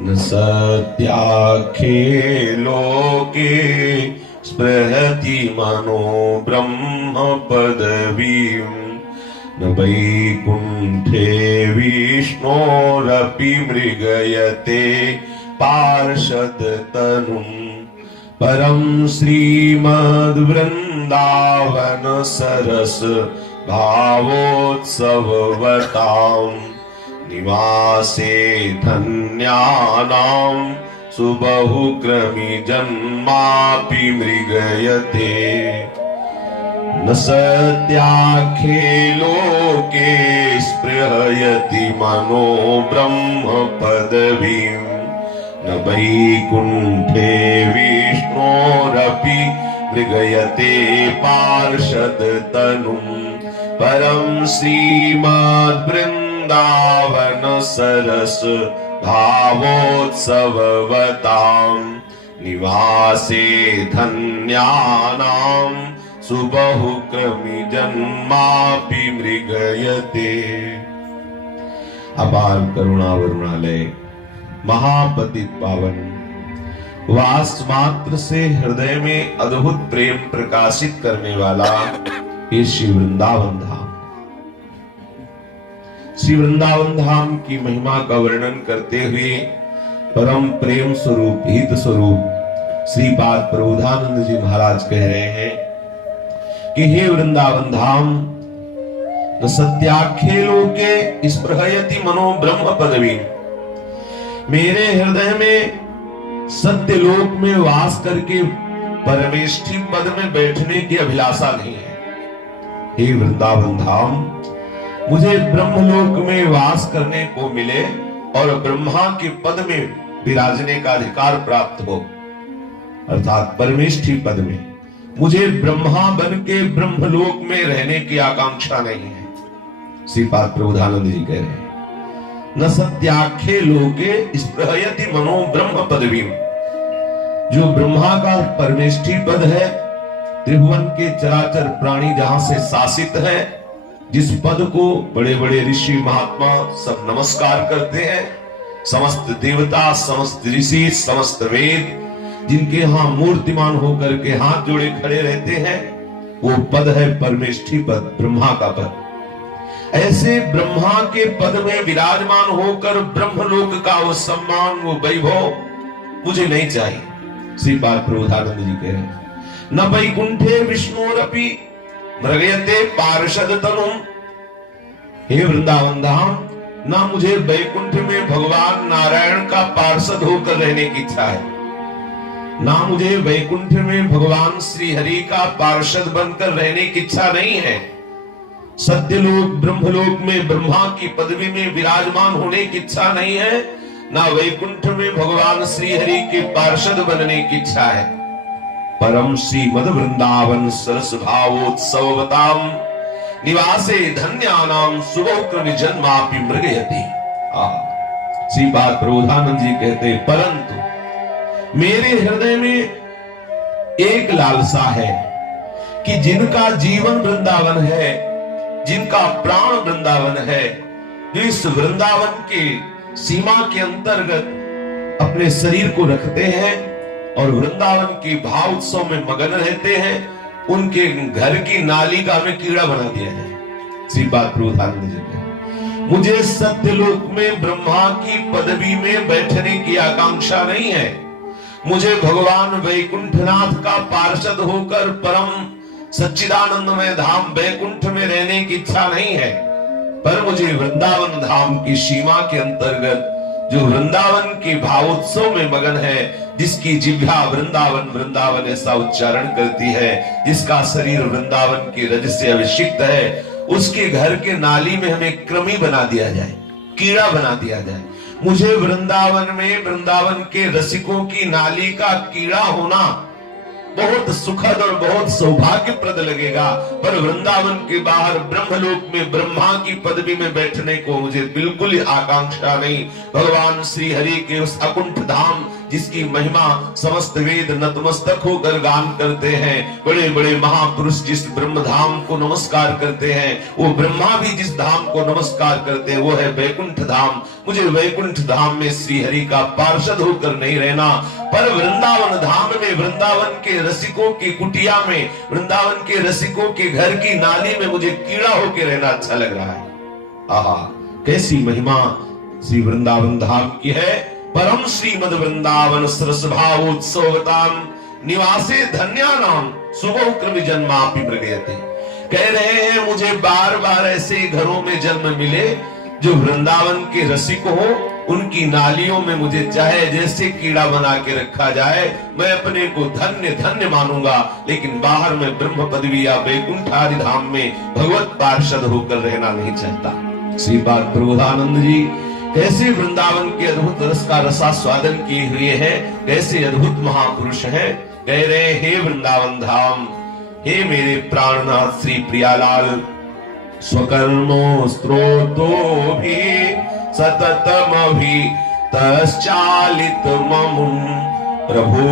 न सत्याख्ये लोके स्पृहति मनो ब्रह्म पदवीं न वैकुंठे विष्णोरपि मृगयते पार्षद तनुम् परम श्रीमद्वृंदावन सरस भावोत्सववताम् निवासे धन्यानां सुबहुक्रमी जन्मापि मृगयते न सत्याख्ये लोके स्पृहयति मनो ब्रह्म पदवीं न वैकुंठे विष्णोरपि मृगयते पार्षद तनुम् परम श्रीमद्वृंदावन सरस भावोत्सववताम् निवासे धन्यानां सुबहुक्रमी जन्मापि मृगयते। अपार करुणा वरुणालय महापतित पावन वास मात्र से हृदय में अद्भुत प्रेम प्रकाशित करने वाला ये श्री वृंदावन धाम। श्री वृंदावन धाम की महिमा का वर्णन करते हुए परम प्रेम स्वरूप हित स्वरूप श्रीपाद प्रबोधानंद जी महाराज कह रहे हैं कि हे वृंदावन धाम न सत्याख्ये लोके स्पृहयति मनो ब्रह्म पदवी, मेरे हृदय में सत्य लोक में वास करके परमेष्ठी पद में बैठने की अभिलाषा नहीं है। हे वृंदावन धाम मुझे ब्रह्मलोक में वास करने को मिले और ब्रह्मा के पद में विराजने का अधिकार प्राप्त हो, अर्थात परमेष्ठी पद में। मुझे ब्रह्मा बन के ब्रह्मलोक में रहने की आकांक्षा नहीं है। श्रीपाद प्रबोधानंद जी कह रहे हैं न सत्याख्ये लोके स्पृहयति मनो ब्रह्म पदवीं, जो ब्रह्मा का परमेष्ठी पद है, त्रिभुवन के चराचर प्राणी जहां से शासित है, जिस पद को बड़े बड़े ऋषि महात्मा सब नमस्कार करते हैं, समस्त देवता समस्त ऋषि समस्त वेद जिनके यहाँ मूर्तिमान होकर के हाथ जोड़े खड़े रहते हैं, वो पद है परमेष्ठी पद, ब्रह्मा का पद। ऐसे ब्रह्मा के पद में विराजमान होकर ब्रह्मलोक का वो सम्मान वो वैभव मुझे नहीं चाहिए। श्रीपाद प्रबोधानंद जी कह रहे हैं न वैकुंठे विष्णोरपि मृगयते पार्षद तनुम्, हे वृंदावन धाम ना मुझे वैकुंठ में भगवान नारायण का पार्षद होकर रहने की इच्छा है, ना मुझे वैकुंठ में भगवान श्री हरि का पार्षद बनकर रहने की इच्छा नहीं है। सत्यलोक ब्रह्मलोक में ब्रह्मा की पदवी में विराजमान होने की इच्छा नहीं है, ना वैकुंठ में भगवान श्री हरि के पार्षद बनने की इच्छा है। परम श्रीमद वृंदावन सरस भावोत्सववताम् निवासे धन्यानां सुबहुक्रमी जन्मापि मृगयति। श्रीपाद प्रबोधानंद जी कहते परंतु मेरे हृदय में एक लालसा है कि जिनका जीवन वृंदावन है, जिनका प्राण वृंदावन है, जो इस वृंदावन के सीमा के अंतर्गत अपने शरीर को रखते हैं और वृंदावन के भाव उत्सव में मगन रहते हैं, उनके घर की नालिका में कीड़ा बना दिया जाए। श्रीपाद प्रबोधानंद जी ने मुझे सत्यलोक में ब्रह्मा की पदवी में बैठने की आकांक्षा नहीं है। मुझे भगवान वैकुंठनाथ का पार्षद होकर परम सच्चिदानंदमय धाम वैकुंठ में रहने की इच्छा नहीं है, पर मुझे वृंदावन धाम की सीमा के अंतर्गत जो वृंदावन के भावोत्सव में मगन है, जिसकी जिह्वा वृंदावन वृंदावन ऐसा उच्चारण करती है, जिसका शरीर वृंदावन के रज से अभिषिक्त है, उसके घर के नाली में हमें कृमि बना दिया जाए, कीड़ा बना दिया जाए। मुझे वृंदावन में वृंदावन के रसिकों की नाली का कीड़ा होना बहुत सुखद और बहुत सौभाग्यप्रद लगेगा, पर वृंदावन के बाहर ब्रह्मलोक में ब्रह्मा की पदवी में बैठने को मुझे बिल्कुल आकांक्षा नहीं। भगवान श्री हरि के उस अकुंठ धाम जिसकी महिमा समस्त वेद नतमस्तक होकर गान करते हैं। बड़े बड़े महापुरुष जिस ब्रह्म धाम को नमस्कार करते हैं, वो ब्रह्मा भी जिस धाम को नमस्कार करते हैं, वो है वैकुंठ धाम। मुझे वैकुंठ धाम में श्री हरि का पार्षद होकर नहीं रहना, पर वृंदावन धाम में, वृंदावन के रसिकों की कुटिया में, वृंदावन के रसिकों के घर की नाली में मुझे कीड़ा होकर रहना अच्छा लग रहा है। आहा, कैसी महिमा श्री वृंदावन धाम की है। परम श्रीमद वृंदावन सरस भावोत्सवताम निवासे धन्यानाम सुबह कृमि जन्मापि मृगयते। कह रहे हैं मुझे बार बार ऐसे घरों में जन्म मिले जो वृंदावन के रसिक हो, उनकी नालियों में मुझे चाहे जैसे कीड़ा बना के रखा जाए, मैं अपने को धन्य धन्य मानूंगा, लेकिन बाहर में ब्रह्म पदवी या वैकुंठारि धाम में भगवत पार्षद होकर रहना नहीं चाहता। श्री बात प्रबोधानंद जी कैसे वृंदावन के अद्भुत रस का रसास्वादन किए हुए हैं, कैसे अद्भुत महापुरुष हैं। कह रहे हे वृंदावन धाम, हे मेरे प्राणनाथ श्री प्रियालाल, स्वकर्मो स्त्रोतो भी सततमभि तश्चालित ममुं प्रभु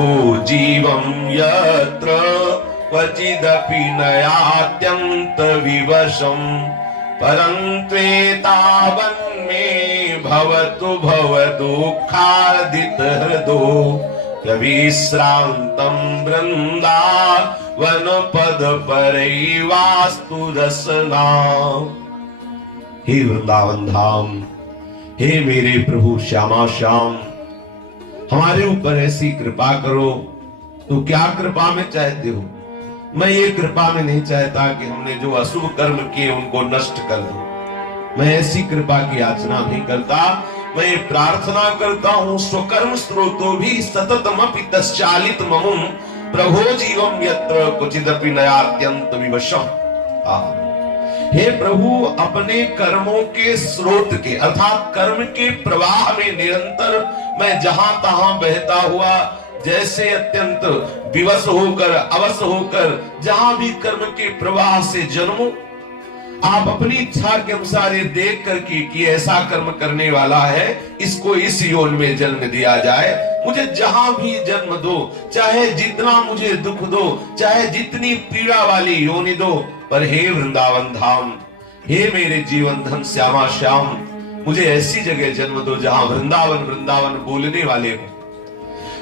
जीवं यत्र क्वचिदपि नयात्यंत विवशम् परंत्वेतावन्मे भवतु भवदुःखादित हृदो विश्रांतं वृंदावन पद परैवास्तु रसना। हे वृंदावन धाम, हे मेरे प्रभु श्यामा श्याम, हमारे ऊपर ऐसी कृपा करो। तो क्या कृपा में चाहते हो? मैं ये कृपा में नहीं चाहता कि हमने जो अशुभ कर्म किए उनको नष्ट कर दो। मैं ऐसी कृपा की याचना नहीं करता, मैं ये प्रार्थना करता हूं स्वकर्म स्रोतो भी सततमपि तश्चालित ममुं प्रभो जीवम यत्र क्वचिदपि नयात्यंत विवशम्। हे प्रभु, अपने कर्मों के स्रोत के अर्थात कर्म के प्रवाह में निरंतर मैं जहां तहां बहता हुआ, जैसे अत्यंत विवश होकर, अवश्य होकर जहां भी कर्म के प्रवाह से जन्मूं, आप अपनी इच्छा के अनुसार ये देख कर कि ऐसा कर्म करने वाला है, इसको इस योनि में जन्म दिया जाए। मुझे जहां भी जन्म दो, चाहे जितना मुझे दुख दो, चाहे जितनी पीड़ा वाली योनि दो, पर हे वृंदावन धाम, हे मेरे जीवन धन श्यामा श्याम, मुझे ऐसी जगह जन्म दो जहां वृंदावन वृंदावन बोलने वाले हो।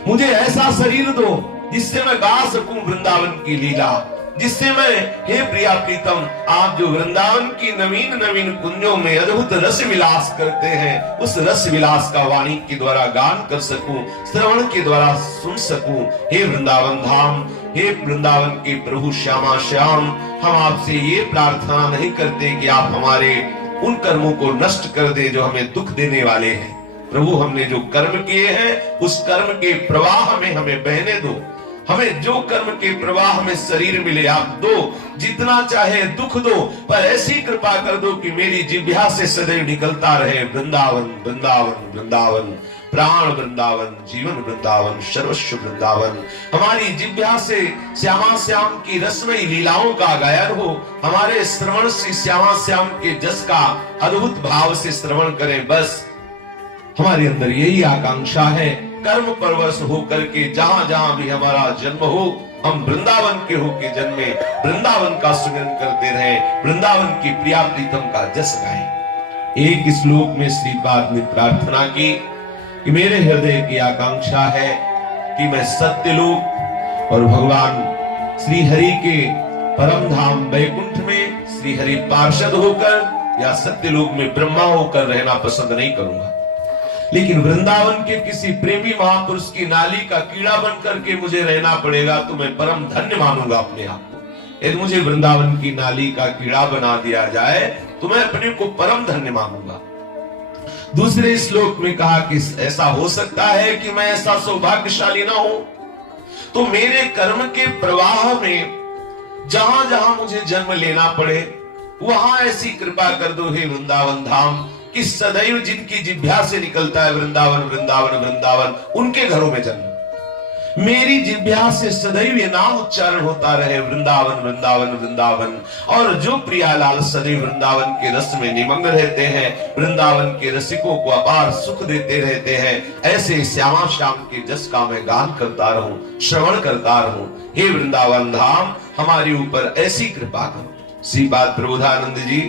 मुझे ऐसा शरीर दो जिससे मैं गा सकूं वृंदावन की लीला, जिससे मैं, हे प्रिया प्रीतम, आप जो वृंदावन की नवीन नवीन कुंजों में अद्भुत रस विलास करते हैं, उस रस विलास का वाणी के द्वारा गान कर सकूं, श्रवण के द्वारा सुन सकूं। हे वृंदावन धाम, हे वृंदावन के प्रभु श्यामा श्याम, हम आपसे ये प्रार्थना नहीं करते कि आप हमारे उन कर्मों को नष्ट कर दे जो हमें दुख देने वाले हैं। प्रभु, हमने जो कर्म किए हैं उस कर्म के प्रवाह में हमें बहने दो। हमें जो कर्म के प्रवाह में शरीर मिले आप दो, जितना चाहे दुख दो, पर ऐसी कृपा कर दो कि मेरी जिह्वा से सदैव निकलता रहे वृंदावन वृंदावन वृंदावन, प्राण वृंदावन, जीवन वृंदावन, सर्वस्व वृंदावन। हमारी जिह्वा से श्यामा श्याम की रसमयी लीलाओं का गायन हो, हमारे श्रवण से श्यामा श्याम के जस का अद्भुत भाव से श्रवण करें। बस हमारे अंदर यही आकांक्षा है, कर्म परवश होकर के जहां जहां भी हमारा जन्म हो, हम वृंदावन के होके जन्मे, वृंदावन का सुमिरन करते रहे, वृंदावन की प्रिया प्रीतम का जस गाएं। एक श्लोक में श्रीपाद ने प्रार्थना की कि मेरे हृदय की आकांक्षा है कि मैं सत्यलोक और भगवान श्री हरि के परम धाम वैकुंठ में श्री हरि पार्षद होकर या सत्यलोक में ब्रह्मा होकर रहना पसंद नहीं करूंगा, लेकिन वृंदावन के किसी प्रेमी महापुरुष की नाली का कीड़ा बन करके मुझे रहना पड़ेगा तो मैं परम धन्य मानूंगा अपने आप को। यदि मुझे वृंदावन की नाली का कीड़ा बना दिया जाए तो मैं अपने को परम धन्य मानूंगा। दूसरे श्लोक में कहा कि ऐसा हो सकता है कि मैं ऐसा सौभाग्यशाली ना हो, तो मेरे कर्म के प्रवाह में जहां जहां मुझे जन्म लेना पड़े वहां ऐसी कृपा कर दो हे वृंदावन धाम कि सदैव जिनकी जिह्वा से निकलता है वृंदावन वृंदावन वृंदावन, उनके घरों में जन्म। मेरी जिह्वा से सदैव ये नाम उच्चारण होता रहे, वृंदावन वृंदावन वृंदावन। और जो प्रियालाल सदैव वृंदावन के रस में निमग्न रहते हैं, वृंदावन के रसिकों को अपार सुख देते रहते हैं, ऐसे श्यामा श्याम के जस का मैं गान करता रहूं, श्रवण करता रहूं। हे वृंदावन धाम, हमारे ऊपर ऐसी कृपा करो। श्रीपाद प्रबोधानंद जी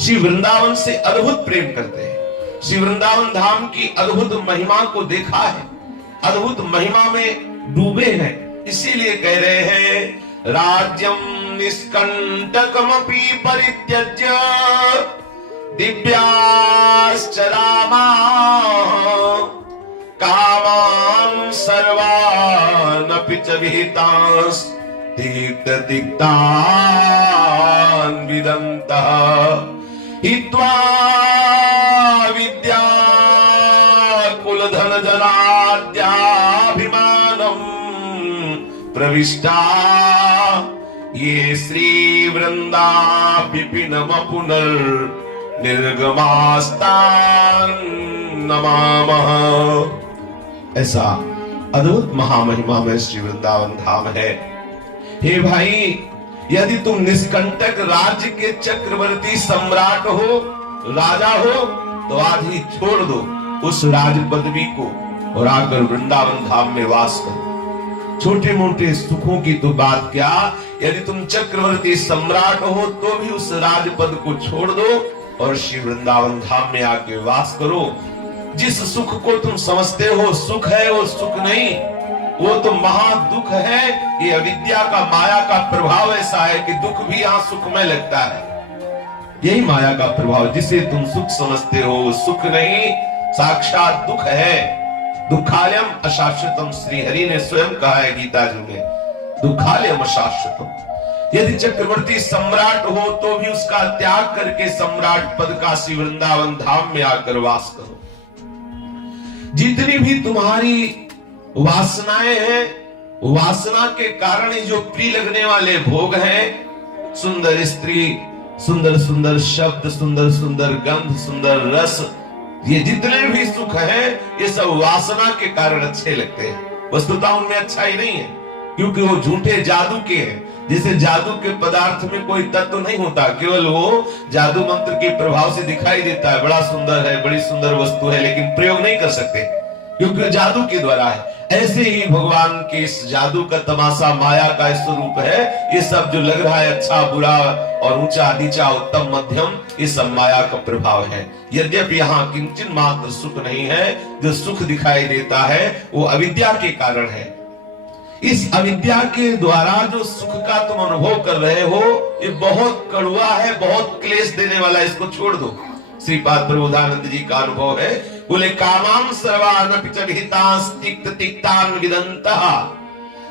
श्री वृंदावन से अद्भुत प्रेम करते हैं, श्री वृंदावन धाम की अद्भुत महिमा को देखा है, अद्भुत महिमा में डूबे हैं। इसीलिए कह रहे हैं, राज्यम निष्कंटकमपि परित्यज्य दिव्याश्च रामा कामान् सर्वानपि च विहितांस् तिक्ततिक्तान् विदन्तः हित्वा विद्या कुलधन जनाद्याभिमानम् प्रविष्टा ये श्री वृंदा विपिनम पुनर्निर्गमास्तान् नमामः। ऐसा अद्भुत महामहिमा में श्री वृंदावन धाम है। हे भाई, यदि तुम निष्कंटक राज्य के चक्रवर्ती सम्राट हो, राजा हो, तो आज ही छोड़ दो उस राज पदवी को और आकर वृंदावन धाम में वास करो। छोटे मोटे सुखों की तो बात क्या, यदि तुम चक्रवर्ती सम्राट हो तो भी उस राजपद को छोड़ दो और श्री वृंदावन धाम में आके वास करो। जिस सुख को तुम समझते हो सुख है, वो सुख नहीं, वो तो महा दुख है। ये अविद्या का, माया का प्रभाव ऐसा है कि दुख भी यहां सुखमय लगता है। यही माया का प्रभाव, जिसे तुम सुख समझते हो वो सुख नहीं, साक्षात दुख है। दुखालयम अशाश्वतम, श्री हरि ने स्वयं कहा है गीता जी में, दुखालयम अशाश्वतम। यदि चक्रवर्ती सम्राट हो तो भी उसका त्याग करके सम्राट पद का श्री वृंदावन धाम में आकर वास करो। जितनी भी तुम्हारी वासनाएं हैं, वासना के कारण जो प्रिय लगने वाले भोग हैं, सुंदर स्त्री, सुंदर सुंदर शब्द, सुंदर सुंदर गंध, सुंदर रस, ये जितने भी सुख हैं, ये सब वासना के कारण अच्छे लगते हैं। वस्तुतः उनमें अच्छा ही नहीं है, क्योंकि वो झूठे जादू के हैं। जैसे जादू के पदार्थ में कोई तत्व नहीं होता, केवल वो जादू मंत्र के प्रभाव से दिखाई देता है, बड़ा सुंदर है, बड़ी सुंदर वस्तु है, लेकिन प्रयोग नहीं कर सकते क्योंकि जादू के द्वारा है। ऐसे ही भगवान के इस जादू का तमाशा माया का स्वरूप है। ये सब जो लग रहा है अच्छा बुरा और ऊंचा नीचा उत्तम मध्यम, ये सब माया का प्रभाव है। यद्यपि यहाँ किंचन मात्र सुख नहीं है, जो सुख दिखाई देता है वो अविद्या के कारण है। इस अविद्या के द्वारा जो सुख का तुम अनुभव कर रहे हो, ये बहुत कड़वा है, बहुत क्लेश देने वाला है, इसको छोड़ दो। श्रीपाद प्रबोधानंद जी का अनुभव है, बोले कामां सर्वानपि च विहितांस् तिक्त तिक्तान् विदन्तः।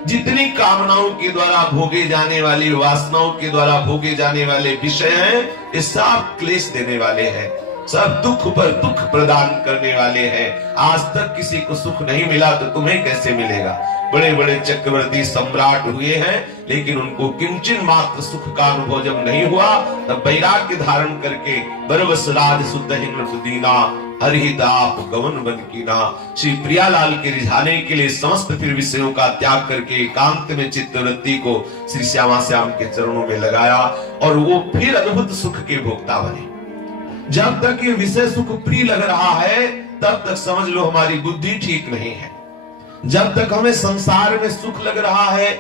जितनी कामनाओं के द्वारा भोगे जाने वाली, वासनाओं के द्वारा भोगे जाने वाले विषय हैं, ये सब क्लेश देने वाले हैं, सब दुख पर दुख प्रदान करने वाले हैं। आज तक किसी को सुख नहीं मिला तो तुम्हें कैसे मिलेगा। बड़े बड़े चक्रवर्ती सम्राट हुए हैं, लेकिन उनको किंचन मात्र सुख का अनुभव जब नहीं हुआ, तब वैराग्य धारण करके बरबस राज सुध दीना हरिदाप गवन बन कीना, श्री प्रियालाल के रिझाने के लिए समस्त फिर विषयों का त्याग करके एकांत में चित्तवृत्ति को श्री श्यामा श्याम के चरणों में लगाया और वो फिर अद्भुत सुख के भोक्ता बने। जब तक ये विषय सुख प्रिय लग रहा है, तब तक समझ लो हमारी बुद्धि ठीक नहीं है। जब तक हमें संसार में सुख लग रहा है,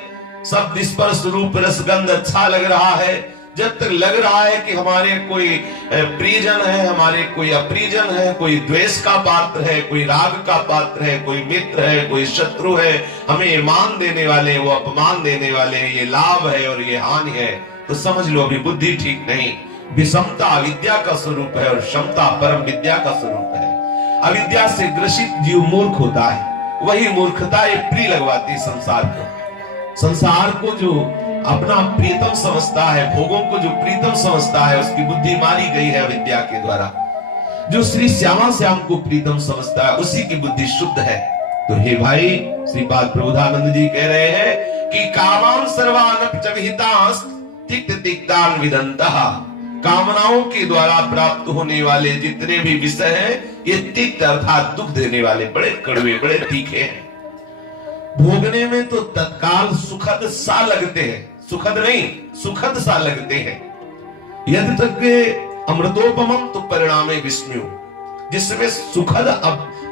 शब्द स्पर्श रूप रसगंध अच्छा लग रहा है, जब तक लग रहा है कि हमारे कोई प्रियजन है, हमारे कोई अप्रियजन है, कोई द्वेष का पात्र है, कोई राग का पात्र है, कोई मित्र है, कोई शत्रु है, हमें मान देने वाले, वो अपमान देने वाले, ये लाभ है और ये हानि है, तो समझ लो अभी बुद्धि ठीक नहीं। विषमता अविद्या का स्वरूप है और क्षमता परम विद्या का स्वरूप है। अविद्या से ग्रसित जीव मूर्ख होता है, वही मूर्खता ये प्रिय लगवाती संसार को। संसार को जो अपना प्रीतम समझता है, भोगों को जो प्रीतम समझता है, उसकी बुद्धि मारी गई है अविद्या के द्वारा। जो श्री श्यामा श्याम को प्रीतम समझता है, उसी की बुद्धि शुद्ध है। तो हे भाई, श्रीपाद प्रबोधानंद जी कह रहे हैं कि कामां सर्वानपि च विहितांस् तिक्त तिक्तान् विदन्तः। कामनाओं के द्वारा प्राप्त होने वाले जितने भी विषय हैं, ये तिक्त अर्थात दुख देने वाले, बड़े कड़वे, बड़े तीखे हैं। भोगने में तो तत्काल सुखद सा लगते हैं, सुखद नहीं सुखद सा लगते हैं। यदि तक अमृतोपमम तो परिणामे विस्मयु, जिसमें सुखद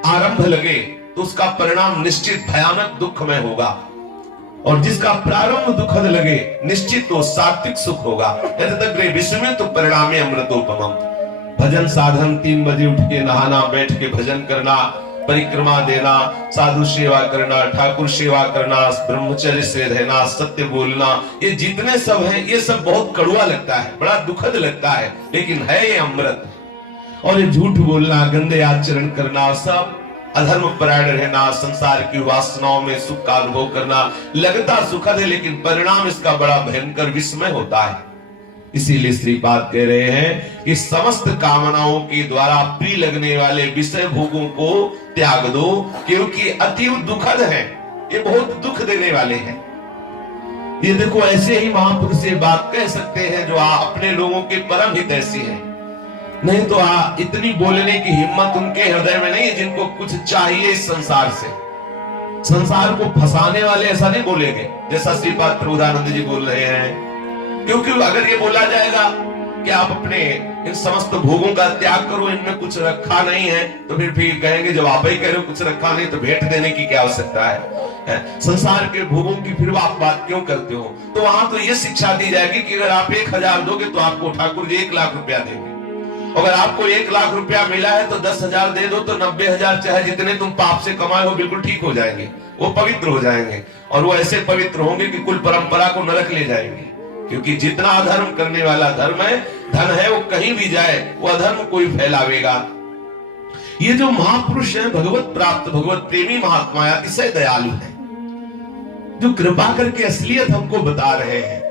आरंभ लगे तो उसका परिणाम निश्चित भयानक दुखमय होगा, और जिसका प्रारंभ दुखद लगे निश्चित तो सात्विक सुख होगा। यदि तक विस्मय तो परिणामे अमृतोपमम। भजन साधन 3 बजे उठ के नहाना, बैठ के भजन करना, परिक्रमा देना, साधु सेवा करना, ठाकुर सेवा करना, ब्रह्मचर्य से रहना, सत्य बोलना, ये जितने सब हैं ये सब बहुत कड़वा लगता है, बड़ा दुखद लगता है, लेकिन है ये अमृत। और ये झूठ बोलना, गंदे आचरण करना, सब अधर्म परायण रहना, संसार की वासनाओं में सुख का अनुभव करना, लगता सुखद है लेकिन परिणाम इसका बड़ा भयंकर विस्मय होता है। इसीलिए श्रीपाद कह रहे हैं कि समस्त कामनाओं के द्वारा प्रिय लगने वाले विषय भोगों को त्याग दो, क्योंकि अतीव दुखद है, ये बहुत दुख देने वाले हैं। ये देखो, ऐसे ही महापुरुष ये बात कह सकते हैं जो अपने लोगों के परम हितैषी हैं। नहीं तो इतनी बोलने की हिम्मत उनके हृदय में नहीं है जिनको कुछ चाहिए इस संसार से। संसार को फंसाने वाले ऐसा नहीं बोलेंगे जैसा श्रीपाद प्रबोधानंद जी बोल रहे हैं। क्योंकि अगर ये बोला जाएगा कि आप अपने इन समस्त भोगों का त्याग करो, इनमें कुछ रखा नहीं है, तो फिर कहेंगे जब आप ही कह रहे हो कुछ रखा नहीं तो भेंट देने की क्या आवश्यकता है? संसार के भोगों की फिर आप बात क्यों करते हो? तो वहां तो ये शिक्षा दी जाएगी कि अगर आप 1000 दोगे तो आपको ठाकुर जी 1 लाख रुपया देंगे। अगर आपको 1 लाख रुपया मिला है तो 10,000 दे दो, तो 90,000 चाहे जितने तुम पाप से कमाए हो बिल्कुल ठीक हो जाएंगे, वो पवित्र हो जाएंगे, और वो ऐसे पवित्र होंगे कि कुल परंपरा को नरक ले जाएंगे। क्योंकि जितना अधर्म करने वाला धर्म है, धन है, वो कहीं भी जाए वो अधर्म कोई फैलावेगा। ये जो महापुरुष है, भगवत प्राप्त भगवत प्रेमी महात्मा अतिशय दयालु है, जो कृपा करके असलियत हमको बता रहे हैं।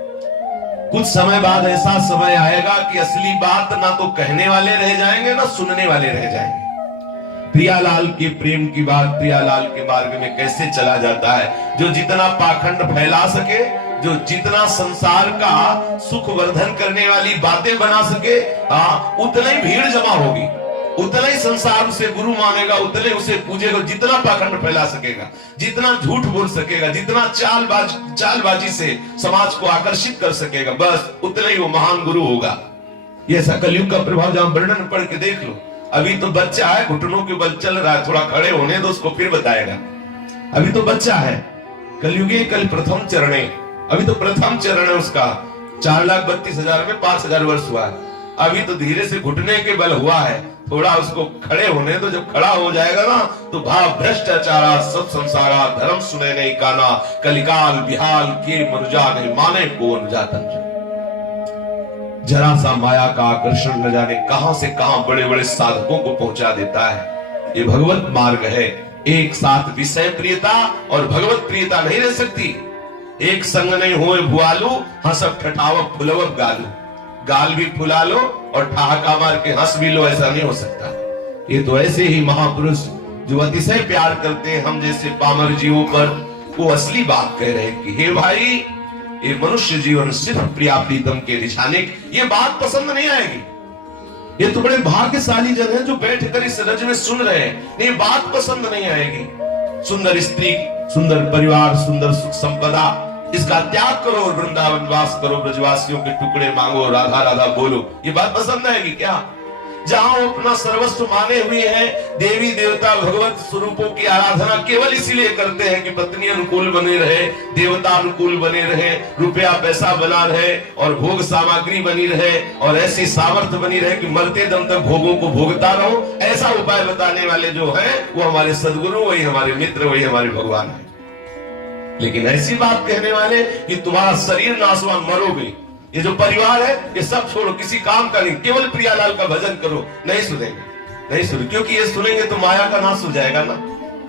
कुछ समय बाद ऐसा समय आएगा कि असली बात ना तो कहने वाले रह जाएंगे ना सुनने वाले रह जाएंगे। प्रियालाल के प्रेम की बात प्रियालाल के मार्ग में कैसे चला जाता है, जो जितना पाखंड फैला सके, जो जितना संसार का सुख वर्धन करने वाली बातें बना सके, उतना ही भीड़ जमा होगी, उतना ही संसार उसे गुरु मानेगा, उतने उसे पूजेगा। जितना पाखंड फैला सकेगा, जितना झूठ बोल सकेगा, जितना चालबाजी से समाज को आकर्षित कर सकेगा, बस उतना ही वो महान गुरु होगा। ये ऐसा कलयुग का प्रभाव जहां वर्णन पढ़ के देख लो। अभी तो बच्चा है, घुटनों के बल चल रहा है, थोड़ा खड़े होने दो उसको, फिर बताएगा। अभी तो बच्चा है, कलयुगे कल प्रथम चरणे, अभी तो प्रथम चरण है उसका। 4,32,000 में 5,000 वर्ष हुआ है, अभी तो धीरे से घुटने के बल हुआ है, थोड़ा उसको खड़े होने दो। जब खड़ा हो जाएगा ना तो भाव भ्रष्टाचारा सब संसारा, धर्म सुने नहीं काना, कलिकाल बिहाल के मनुजा नहीं माने को अनुजातन। जरा सा माया का आकर्षण न जाने कहां से कहां बड़े बड़े साधकों को पहुंचा देता है। ये भगवत मार्ग है। एक साथ विषय प्रियता और भगवत प्रियता नहीं रह सकती। एक संग नहीं होए भुआलू, हंसब ठठावब फुलवब गालू। गाल भी फुला लो और ठहाका मार के हंस भी लो, ऐसा नहीं हो सकता। ये तो ऐसे ही महापुरुष जो अतिशय प्यार करते हैं हम जैसे पामर जीवों पर, वो असली बात कह रहे हैं कि हे भाई, ये मनुष्य जीवन सिर्फ प्रिया प्रीतम के रिझाने, ये बात पसंद नहीं आएगी। ये तो बड़े भाग्यशाली जन है जो बैठकर इस रज में सुन रहे हैं, ये बात पसंद नहीं आएगी। सुंदर स्त्री, सुंदर परिवार, सुंदर सुख संपदा, इसका त्याग करो और वृंदावन वास करो, ब्रजवासियों के टुकड़े मांगो, राधा राधा बोलो, ये बात पसंद आएगी क्या? जहां वो अपना सर्वस्व माने हुए हैं, देवी देवता भगवत स्वरूपों की आराधना केवल इसीलिए करते हैं कि पत्नी अनुकूल बने रहे, देवता अनुकूल बने रहे, रुपया पैसा बना रहे और भोग सामग्री बनी रहे और ऐसी सामर्थ्य बनी रहे कि मरते दम तक भोगों को भोगता रहो, ऐसा उपाय बताने वाले जो हैं वो हमारे सदगुरु, वही हमारे मित्र, वही हमारे भगवान है। लेकिन ऐसी बात कहने वाले कि तुम्हारा शरीर नाशवान, मरोगे, ये जो परिवार है ये सब छोड़ो, किसी काम का नहीं, केवल प्रियालाल का भजन करो, नहीं सुनेंगे, नहीं सुने, क्योंकि ये सुनेंगे तो माया का नाश हो जाएगा ना।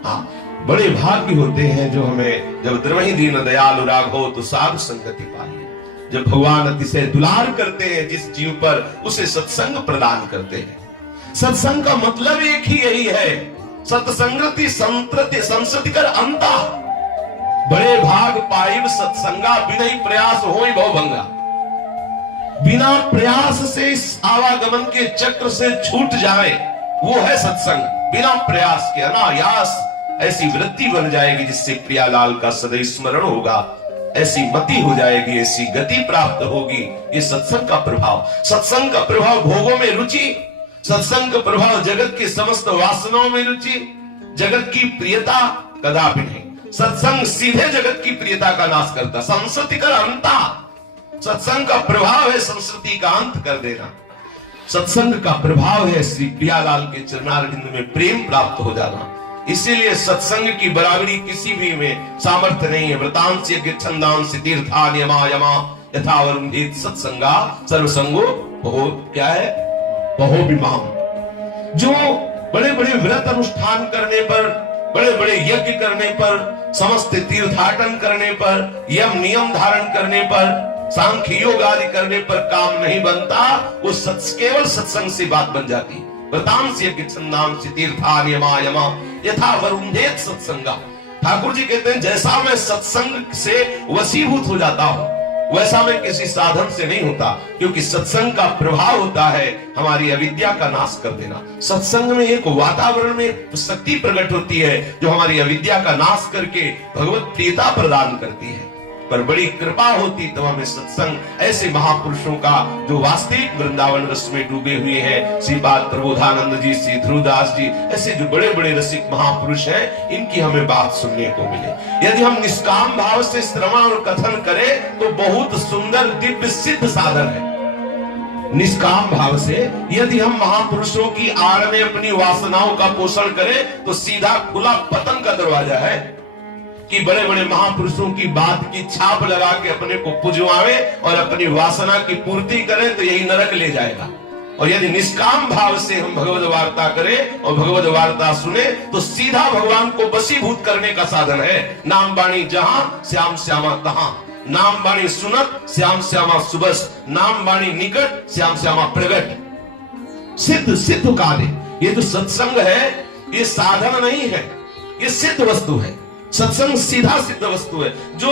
हाँ, बड़े भाग्य होते हैं जो हमें जब द्रवही दीन दयाल राग हो तो साधु संगति पाइए। जब भगवान अतिशय दुलार करते हैं जिस जीव पर, उसे सत्संग प्रदान करते हैं। सत्संग का मतलब एक ही यही है, सत्संगति संसति कर अंता, बड़े भाग पाइब सत्संगा, बिना ही प्रयास होई भवभंगा। बिना प्रयास से इस आवागमन के चक्र से छूट जाए वो है सत्संग। बिना प्रयास के, अनायास ऐसी वृत्ति बन जाएगी जिससे प्रियालाल का सदैव स्मरण होगा, ऐसी मति हो जाएगी, ऐसी गति प्राप्त होगी। ये सत्संग का प्रभाव, सत्संग का प्रभाव भोगों में रुचि, सत्संग का प्रभाव जगत की समस्त वासनाओं में रुचि, जगत की प्रियता कदापि नहीं। सत्संग सीधे जगत की प्रियता का नाश करता, संस्कृति का अंता। सत्संग का प्रभाव है संस्कृति का अंत कर देना। सत्संग का प्रभाव है श्री प्रियालाल के चरणारविंद में प्रेम प्राप्त हो जाना। इसीलिए सत्संग की बराबरी किसी भी में सामर्थ्य नहीं है। व्रतांश यज्ञ छंदांश तीर्था नियमा यमा यथा वरुणित सत्संगा सर्वसंगो बहो, क्या है, बहो विमाम। जो बड़े बड़े व्रत अनुष्ठान करने पर, बड़े बड़े यज्ञ करने पर, समस्त तीर्थाटन करने पर, यम नियम धारण करने पर, सांख्य योग आदि करने पर काम नहीं बनता, वो केवल सत्संग से बात बन जाती। व्रतांश यज्ञ छंदांश तीर्था नियमा यमा यथा वरुणेत सत्संगा। ठाकुर जी कहते हैं जैसा मैं सत्संग से वशीभूत हो जाता हूं, वैसा मैं किसी साधन से नहीं होता, क्योंकि सत्संग का प्रभाव होता है हमारी अविद्या का नाश कर देना। सत्संग में एक वातावरण में शक्ति प्रकट होती है जो हमारी अविद्या का नाश करके भगवत प्रियता प्रदान करती है। पर बड़ी कृपा होती तब हमें सत्संग ऐसे महापुरुषों का जो वास्तविक वृंदावन रस में डूबे हुए हैं, श्रीपाद प्रबोधानंद जी, श्री ध्रुवदास जी, ऐसे जो बड़े बड़े रसिक महापुरुष हैं, इनकी हमें बात सुनने को मिले। यदि हम निष्काम भाव से श्रवण और कथन करें तो बहुत सुंदर दिव्य सिद्ध साधन है। निष्काम भाव से यदि हम महापुरुषों की आड़ में अपनी वासनाओं का पोषण करें तो सीधा खुला पतन का दरवाजा है कि बड़े बड़े महापुरुषों की बात की छाप लगा के अपने को पुजवावे और अपनी वासना की पूर्ति करें तो यही नरक ले जाएगा। और यदि निष्काम भाव से हम भगवद वार्ता करें और भगवद वार्ता सुने तो सीधा भगवान को वशीभूत करने का साधन है। नाम बाणी जहां श्याम श्यामा तहां, नाम बाणी सुनत श्याम श्यामा सुबस, नाम बाणी निकट श्याम श्यामा प्रगट। सिद्ध सिद्ध कार्य, ये जो सत्संग है ये साधन नहीं है, ये सिद्ध वस्तु है। सत्संग सीधा सिद्ध वस्तु है। जो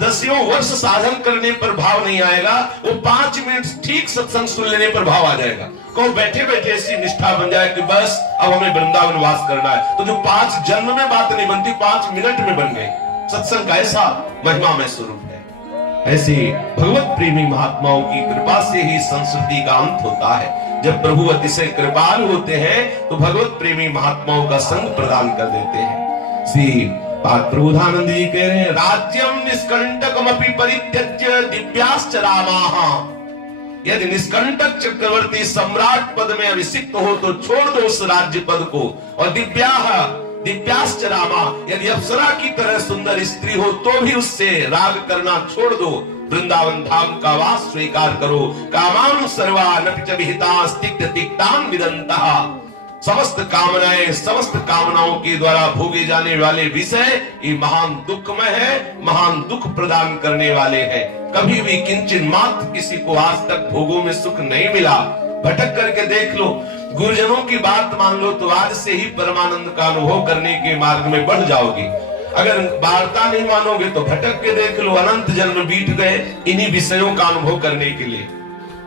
दसियों वर्ष साधन करने पर भाव नहीं आएगा, वो 5 मिनट ठीक सत्संग सुन लेने पर भाव आ जाएगा। को बैठे बैठे ऐसी निष्ठा बन जाए कि बस अब हमें वृंदावन वास करना है, तो जो 5 जन्म में बात नहीं बनती 5 मिनट में बन गई। सत्संग का ऐसा महिमामय स्वरूप है। ऐसे भगवत प्रेमी महात्माओं की कृपा से ही संस्कृति का अंत होता है। जब प्रभु अतिशय कृपालु होते हैं तो भगवत प्रेमी महात्माओं का संग प्रदान कर देते हैं। श्री प्रबोधानंद जी कह रहे हैं, राज्यम निष्कंटकमपि परित्यज्य दिव्याश्च रामाः। यदि निष्कंटक चक्रवर्ती सम्राट पद में अभिषिक्त हो तो छोड़ दो उस राज्य पद को, और दिव्याश्च रामा, यदि अप्सरा की तरह सुंदर स्त्री हो तो भी उससे राग करना छोड़ दो। वृंदावन धाम का वास स्वीकार करो। कामानु सर्वा नपिच विहिता स्तिक्त तिक्तान विदन्तः। समस्त कामनाएं, समस्त कामनाओं के द्वारा भोगे जाने वाले विषय ये महान दुखमय है, महान दुख प्रदान करने वाले हैं। कभी भी किंचन मात्र किसी को आज तक भोगों में सुख नहीं मिला। भटक करके देख लो, गुरुजनों की बात मान लो तो आज से ही परमानंद का अनुभव करने के मार्ग में बढ़ जाओगे। अगर वार्ता नहीं मानोगे तो भटक के देख लो, अनंत जन्म बीत गए इन्हीं विषयों का अनुभव करने के लिए।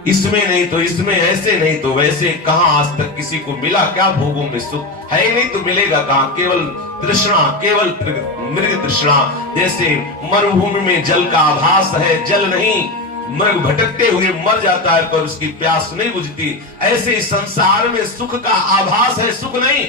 इसमें नहीं तो इसमें, ऐसे नहीं तो वैसे, कहां आज तक किसी को मिला क्या भोगों में सुख है ही नहीं तो मिलेगा कहां। केवल तृष्णा, केवल मृग तृष्णा। जैसे मरुभूमि में जल का आभास है, जल नहीं, मृग भटकते हुए मर जाता है पर उसकी प्यास नहीं बुझती, ऐसे संसार में सुख का आभास है, सुख नहीं।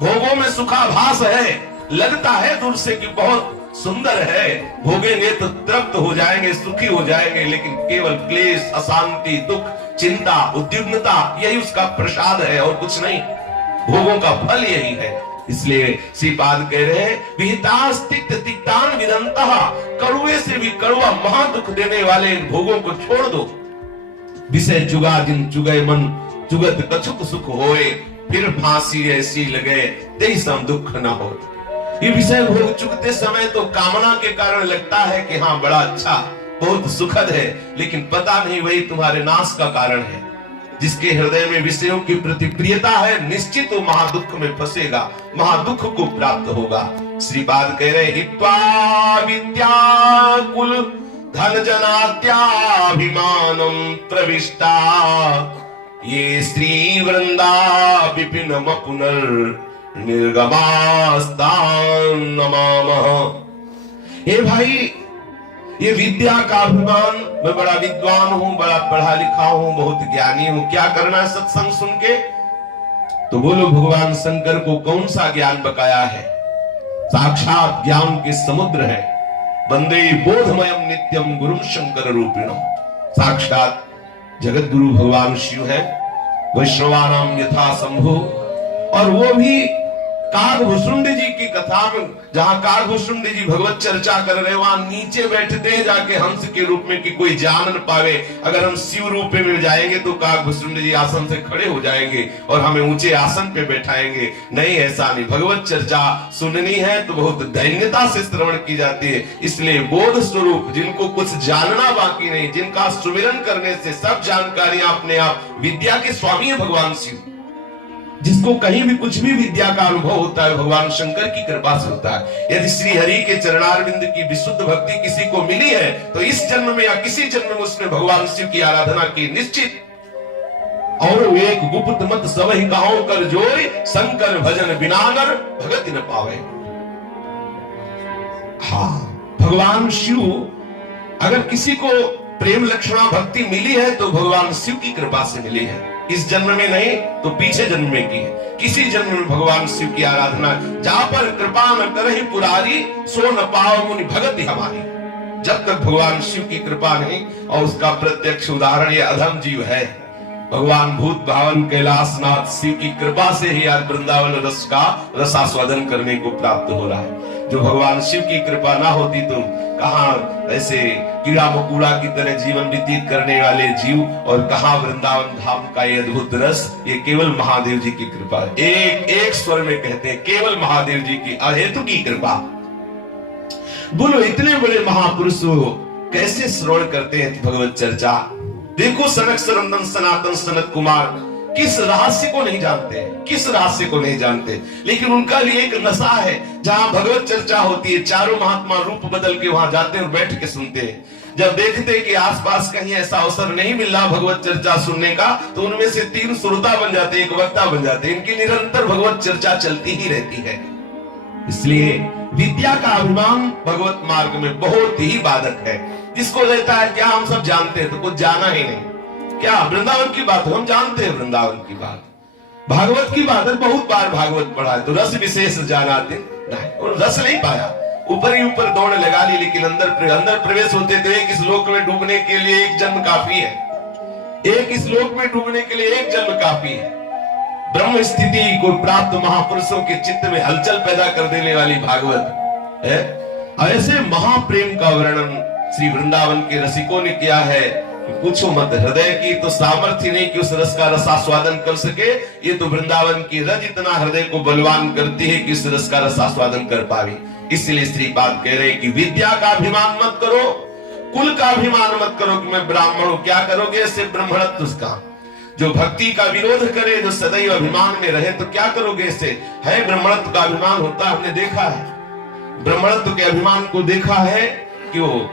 भोगों में सुखाभास है, लगता है दूर से कि बहुत सुंदर है, भोगेंगे तो तृप्त हो जाएंगे, सुखी हो जाएंगे, लेकिन केवल क्लेश, अशांति, दुख, चिंता, उद्विग्नता यही उसका प्रसाद है और कुछ नहीं। भोगों का फल यही है। इसलिए श्रीपाद कह रहे हैं, विहितास् तिक्त तिक्तान विदन्तः, कड़ुए से भी कड़ुआ महा दुख देने वाले इन भोगों को छोड़ दो। विषय जुगा जिन जुगे मन, जुगत कछुक सुख होए, फिर फांसी ऐसी लगे तेई सम दुख न हो। ये विषय भोग चुकते समय तो कामना के कारण लगता है कि हाँ बड़ा अच्छा, बहुत सुखद है, लेकिन पता नहीं वही तुम्हारे नाश का कारण है। जिसके हृदय में विषयों की प्रति प्रियता है निश्चित वो महादुख में फंसेगा, महादुख को प्राप्त होगा। श्रीपाद कह रहे, हित्वा विद्याकुल धन जनात्याभिमानम प्रविष्टा, ये श्री वृंदा विपिन पुनर् निर्गमास्तान् नमामः। हे भाई, ये विद्या का अभिमान, मैं बड़ा विद्वान हूं, बड़ा पढ़ा लिखा हूं, बहुत ज्ञानी हूं, क्या करना है सत्संग सुन के? तो बोलो भगवान शंकर को कौन सा ज्ञान बकाया है? साक्षात ज्ञान के समुद्र है। वंदे बोधमयम नित्यम गुरुम शंकर रूपिणम। साक्षात जगत गुरु भगवान शिव है, वैष्णवानाम यथा शंभु। और वो भी कागभूषुंड जी की कथा में, जहां कागभूषुंड जी भगवत चर्चा कर रहे, वहां नीचे बैठते हैं जाके हंस के रूप में कि कोई जान न पावे। अगर हम शिव रूप में मिल जाएंगे तो कागभूषुंड जी आसन से खड़े हो जाएंगे और हमें ऊंचे आसन पे बैठाएंगे। नहीं, ऐसा नहीं। भगवत चर्चा सुननी है तो बहुत दैन्यता से श्रवण की जाती है। इसलिए बोध स्वरूप, जिनको कुछ जानना बाकी नहीं, जिनका सुमिरन करने से सब जानकारियां अपने आप, विद्या के स्वामी है भगवान शिव। जिसको कहीं भी कुछ भी विद्या का अनुभव होता है भगवान शंकर की कृपा से होता है। यदि श्री हरि के चरणारविंद की विशुद्ध भक्ति किसी को मिली है तो इस जन्म में या किसी जन्म में उसने भगवान शिव की आराधना की निश्चित। और एक गुप्त मत सबहि कहाओ कर जोय, शंकर भजन बिनागर भगत न पावे। हाँ, भगवान शिव, अगर किसी को प्रेम लक्षणा भक्ति मिली है तो भगवान शिव की कृपा से मिली है। इस जन्म में नहीं तो पीछे जन्म में की है। किसी जन्म में भगवान शिव की आराधना, जहां पर कृपा न करहि पुरारी, सो न पाओ मुनि भगति हमारी। जब तक भगवान शिव की कृपा नहीं, और उसका प्रत्यक्ष उदाहरण ये अधम जीव है। भगवान भूत भावन कैलाशनाथ शिव की कृपा से ही आज वृंदावन रस का रसास्वादन करने को प्राप्त हो रहा है। जो भगवान शिव की कृपा ना होती तो कहां ऐसे कीड़ा मकोड़ा की तरह जीवन व्यतीत करने वाले जीव, और कहां वृंदावन धाम का ये अद्भुत रस। ये केवल महादेव जी की कृपा है। एक स्वर में कहते हैं, केवल महादेव जी की अहेतु की कृपा। बोलो, इतने बड़े महापुरुष कैसे श्रवण करते हैं भगवत चर्चा? देखो, सनक सनंदन सनातन सनत कुमार किस रहस्य को नहीं जानते हैं, किस रहस्य को नहीं जानते, लेकिन उनका लिए एक नशा है। जहां भगवत चर्चा होती है, चारों महात्मा रूप बदल के वहां जाते हैं और बैठ के सुनते हैं। जब देखते हैं कि आसपास कहीं ऐसा अवसर नहीं मिल रहा भगवत चर्चा सुनने का, तो उनमें से 3 श्रोता बन जाते, एक वक्ता बन जाते। इनकी निरंतर भगवत चर्चा चलती ही रहती है। इसलिए विद्या का अभिमान भगवत मार्ग में बहुत ही बाधक है। जिसको रहता है क्या हम सब जानते हैं, तो कुछ जाना ही नहीं। क्या वृंदावन की बात, हम जानते हैं वृंदावन की बात। भागवत की बात है, बहुत बार भागवत पढ़ा है, तो रस विशेष जानाते नहीं, और रस नहीं पाया। ऊपर ही ऊपर दौड़ लगा ली, लेकिन अंदर प्रवेश होते तो एक श्लोक में डूबने के लिए एक जन्म काफी है। एक श्लोक में डूबने के लिए एक जन्म काफी है। ब्रह्म स्थिति को प्राप्त महापुरुषों के चित्त में हलचल पैदा कर देने वाली भागवत है। ऐसे महाप्रेम का वर्णन श्री वृंदावन के रसिकों ने किया है, पूछो मत। हृदय की तो सामर्थ्य नहीं कि उस रस का रसास्वादन कर सके। ये तो वृंदावन की रज इतना हृदय को बलवान करती है कि इस रस का रसास्वादन कर पावे। इसलिए श्री बात कह रहे हैं कि विद्या का अभिमान मत करो, कुल का अभिमान मत करो कि मैं ब्राह्मण हूं। क्या करोगे इससे? ब्रह्मणत्व का। जो भक्ति का विरोध करे, जो सदैव अभिमान में रहे, तो क्या करोगे इससे? है ब्रह्मणत्व का अभिमान होता है, हमने देखा है। ब्रह्मणत्व के अभिमान को देखा है कि वो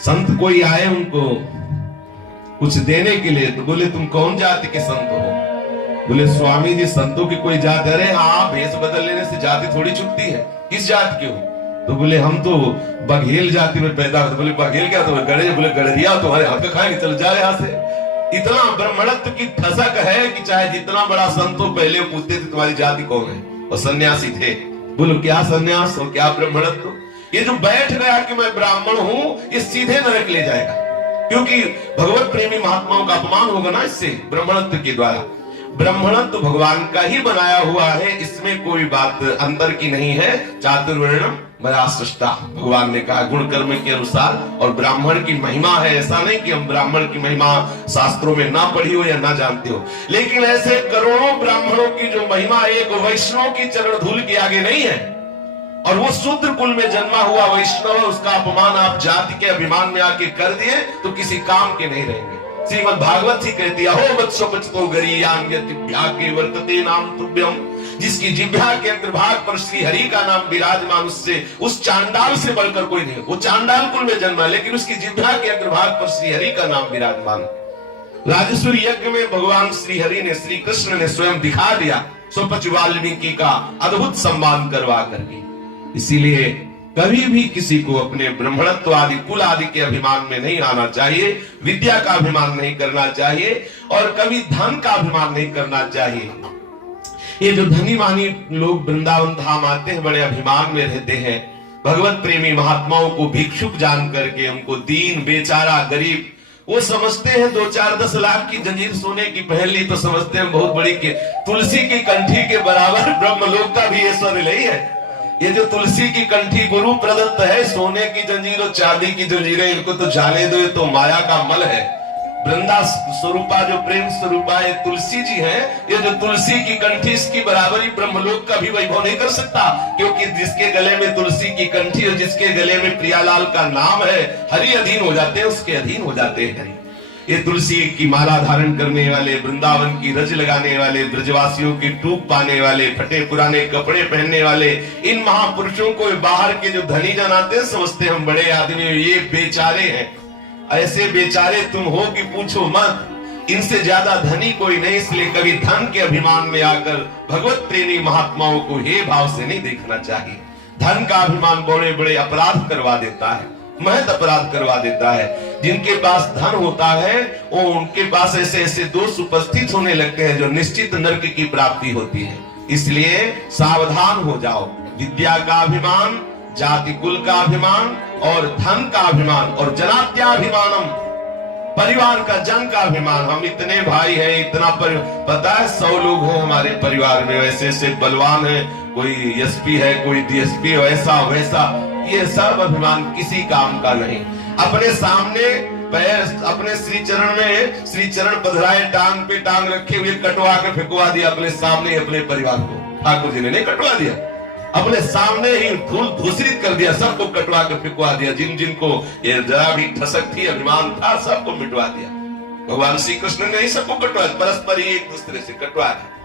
संत कोई आए उनको कुछ देने के लिए, तो बोले तुम कौन जाति के संत हो? बोले स्वामी जी संतों की कोई जाति। अरे हाँ, भेष बदल लेने से जाति थोड़ी छुटती है। किस जाति के हो? तो बोले हम तो बघेल जाति में पैदा हुए। बोले बघेल क्या? तो गड़े। बोले गड़रिया तुम्हारे हक खाएंगे, चल जाओ यहाँ से। इतना ब्रह्मणत्व की ठसक है कि चाहे जितना बड़ा संत हो, पहले पूछते थे तुम्हारी जाति कौन है, और सन्यासी थे। बोलो क्या सन्यास हो, क्या ब्रह्मणत्व? ये जो बैठ गया कि मैं ब्राह्मण हूं, ये सीधे नरक ले जाएगा, क्योंकि भगवत प्रेमी महात्माओं का अपमान होगा ना इससे, ब्रह्मणत्व के द्वारा। ब्रह्मणत्व भगवान का ही बनाया हुआ है, इसमें कोई बात अंतर की नहीं है। चातुर्वर्णम मया सृष्टा, भगवान ने कहा गुण कर्म के अनुसार। और ब्राह्मण की महिमा है, ऐसा नहीं कि हम ब्राह्मण की महिमा शास्त्रों में ना पढ़ी हो या ना जानते हो, लेकिन ऐसे करोड़ों ब्राह्मणों की जो महिमा एक वैष्णव की चरण धूल के आगे नहीं है। और वो शूद्र कुल में जन्मा हुआ वैष्णव, उसका अपमान आप जाति के अभिमान में आके कर दिए तो किसी काम के नहीं रहेंगे। श्रीमद् भागवत ही कहती है, हो वत्सो पचतो गरीयान यतिभ्या के वर्तते नाम तुभ्यम। जिसकी जिह्वा के अंतर्भाग पर श्री हरि का नाम विराजमान, उससे उस चांडाल से बढ़कर कोई नहीं। वो चांडाल कुल में जन्मा, लेकिन उसकी जिह्वा के अग्रभाग पर श्री हरि का नाम विराजमान। राजसूय यज्ञ में भगवान श्री हरि ने, श्री कृष्ण ने स्वयं दिखा दिया सुपच वाल्मीकि का अद्भुत सम्मान करवा करके। इसीलिए कभी भी किसी को अपने ब्राह्मणत्व आदि कुल आदि के अभिमान में नहीं आना चाहिए, विद्या का अभिमान नहीं करना चाहिए और कभी धन का अभिमान नहीं करना चाहिए। ये जो धनी मानी लोग वृंदावन धाम आते हैं बड़े अभिमान में रहते हैं, भगवत प्रेमी महात्माओं को भिक्षुक जान करके, उनको दीन बेचारा गरीब, वो समझते हैं 2-4-10 लाख की जंजीर सोने की पहन ली तो समझते हैं बहुत बड़ी के तुलसी की कंठी के बराबर ब्रह्मलोक का भी ऐश्वर्य नहीं है। ये जो तुलसी की कंठी गुरु प्रदत्त है, सोने की जंजीर और चांदी की जंजीरें इनको तो जाने दो, ये तो माया का मल है। वृंदा स्वरूपा जो प्रेम स्वरूपा ये तुलसी जी हैं, ये जो तुलसी की कंठी इसकी बराबरी ब्रह्मलोक का भी वैभव नहीं कर सकता, क्योंकि जिसके गले में तुलसी की कंठी और जिसके गले में प्रियालाल का नाम है, हरि अधीन हो जाते हैं, उसके अधीन हो जाते हैं। ये तुलसी की माला धारण करने वाले, वृंदावन की रज लगाने वाले, ब्रजवासियों की टूक पाने वाले, फटे पुराने कपड़े पहनने वाले, इन महापुरुषों को बाहर के जो धनी जन आते हैं समझते हम बड़े आदमी, ये बेचारे हैं। ऐसे बेचारे तुम हो कि पूछो मत, इनसे ज्यादा धनी कोई नहीं। इसलिए कभी धन के अभिमान में आकर भगवत प्रेमी महात्माओं को हे भाव से नहीं देखना चाहिए। धन का अभिमान बड़े बड़े अपराध करवा देता है, महत अपराध करवा देता है। जिनके पास धन होता है वो उनके पास ऐसे ऐसे दोष उपस्थित होने लगते हैं जो निश्चित नरक की प्राप्ति होती है। इसलिए सावधान हो जाओ। विद्या का अभिमान, जाति कुल का अभिमान और धन का अभिमान और जनात्याभिमानम, परिवार का जन का अभिमान। हम इतने भाई हैं, इतना पता है 100 लोग हैं हमारे परिवार में, वैसे ऐसे बलवान है, कोई एसपी है, कोई डीएसपी, वैसा वैसा, ये सब अभिमान किसी काम का नहीं। अपने सामने पैर, अपने श्री चरण में श्री चरण पधराए, टांग पे टांग रखे हुए कटवा के फेंकवा दिया अपने सामने अपने परिवार को। ठाकुर जी ने नहीं कटवा दिया, अपने सामने ही धूल धूसरित कर दिया, सबको कटवा के फेंकवा दिया। जिन जिनको ये जरा भी ठसक थी, अभिमान था, सबको मिटवा दिया। भगवान श्री कृष्ण ने ही सबको कटवा, परस्पर ही एक दूसरे से कटवा दिया।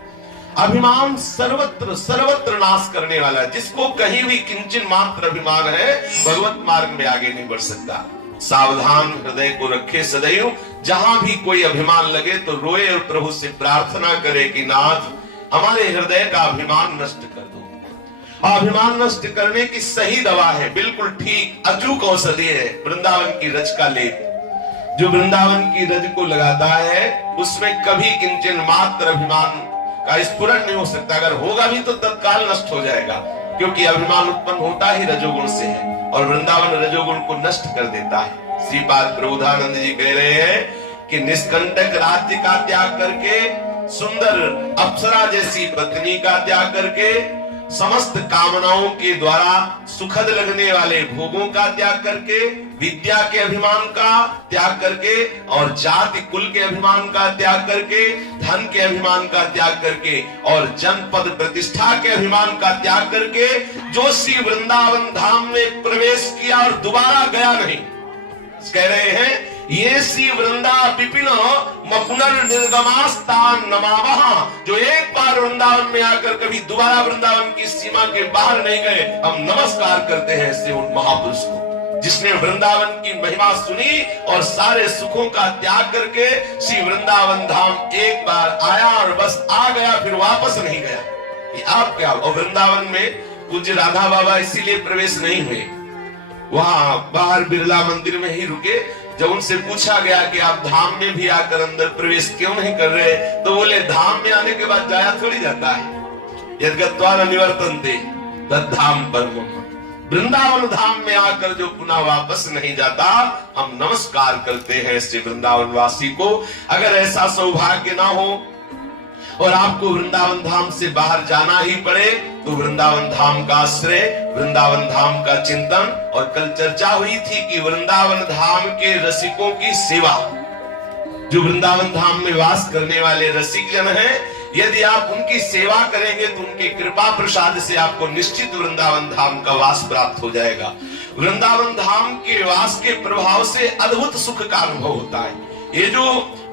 अभिमान सर्वत्र सर्वत्र नाश करने वाला है। जिसको कहीं भी किंचन मात्र अभिमान है, भगवत मार्ग में आगे नहीं बढ़ सकता। सावधान हृदय को रखे सदैव, जहां भी कोई अभिमान लगे तो रोए और प्रभु से प्रार्थना करे कि नाथ हमारे हृदय का अभिमान नष्ट कर दो। अभिमान नष्ट करने की सही दवा है, बिल्कुल ठीक अचूक औषधि है वृंदावन की रज का लेप। जो वृंदावन की रज को लगाता है उसमें कभी किंचन मात्र अभिमान का स्फुरण नहीं हो सकता। अगर होगा भी तो तत्काल नष्ट हो जाएगा, क्योंकि अभिमान उत्पन्न होता ही रजोगुण से है और वृंदावन रजोगुण को नष्ट कर देता है। श्रीपाद प्रबोधानंद जी कह रहे हैं कि निष्कंटक राज्य का त्याग करके, सुंदर अप्सरा जैसी पत्नी का त्याग करके, समस्त कामनाओं के द्वारा सुखद लगने वाले भोगों का त्याग करके, विद्या के अभिमान का त्याग करके और जाति कुल के अभिमान का त्याग करके, धन के अभिमान का त्याग करके और जनपद प्रतिष्ठा के अभिमान का त्याग करके जो श्री वृंदावन धाम में प्रवेश किया और दोबारा गया नहीं, कह रहे हैं ये श्री वृंदा विपिन मपुनर निर्गमास्तान नमावहा, जो एक बार वृंदावन में आकर कभी दोबारा वृंदावन की सीमा के बाहर नहीं गए, हम नमस्कार करते हैं ऐसे उन महापुरुष को जिसने वृंदावन की महिमा सुनी और सारे सुखों का त्याग करके श्री वृंदावन धाम एक बार आया और बस आ गया, फिर वापस नहीं गया। ये आप क्या। और वृंदावन में पूज्य राधा बाबा इसीलिए प्रवेश नहीं हुए, वहां बाहर बिरला मंदिर में ही रुके। जब उनसे पूछा गया कि आप धाम में भी आकर अंदर प्रवेश क्यों नहीं कर रहे, तो बोले धाम में आने के बाद जाया थोड़ी जाता है, यद्गत्वा न निवर्तन्ते तद्धाम परमम्। वृंदावन धाम में आकर जो पुनः वापस नहीं जाता, हम नमस्कार करते हैं श्री वृंदावन वासी को। अगर ऐसा सौभाग्य ना हो और आपको वृंदावन धाम से बाहर जाना ही पड़े तो वृंदावन धाम का आश्रय, वृंदावन धाम का चिंतन। और कल चर्चा हुई थी कि वृंदावन धाम के रसिकों की सेवा, जो वृंदावन धाम में वास करने वाले रसिक जन हैं, यदि आप उनकी सेवा करेंगे तो उनके कृपा प्रसाद से आपको निश्चित वृंदावन धाम का वास प्राप्त हो जाएगा। वृंदावन धाम के वास के प्रभाव से अद्भुत सुख का अनुभव होता है। ये जो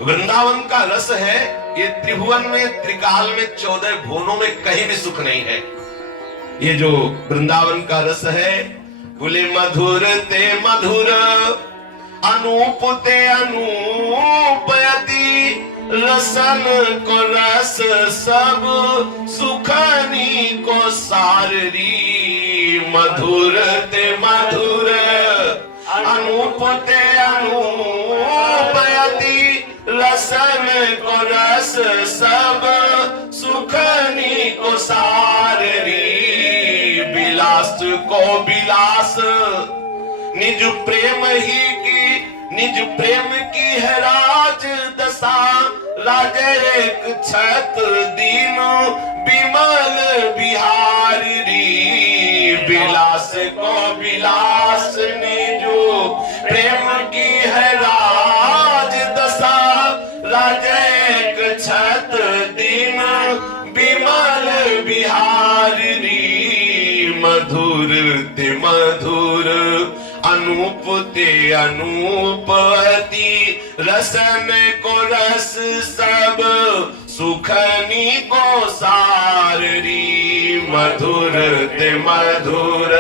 वृंदावन का रस है, ये त्रिभुवन में, त्रिकाल में, 14 भुवनों में कहीं भी सुख नहीं है। ये जो वृंदावन का रस है, बोले मधुर ते मधुर, अनूप ते अनूपयति, रसन को रस सब सुखनी को सारी मधुर ते मधुर अनूप ते अनूप यति रसन को रस सब सुखनी को सारी विलास को विलास निज प्रेम ही की निज प्रेम की है राज दशा राजे एक छत दीन विमल बिहारी विलास को विलास निज प्रेम की है राज दशा राजे एक छत दीन विमल बिहारी मधुर ते मधुर अनूप ते अनूप अति रसन को रस सब सुखनी को सारी मधुर ते मधुर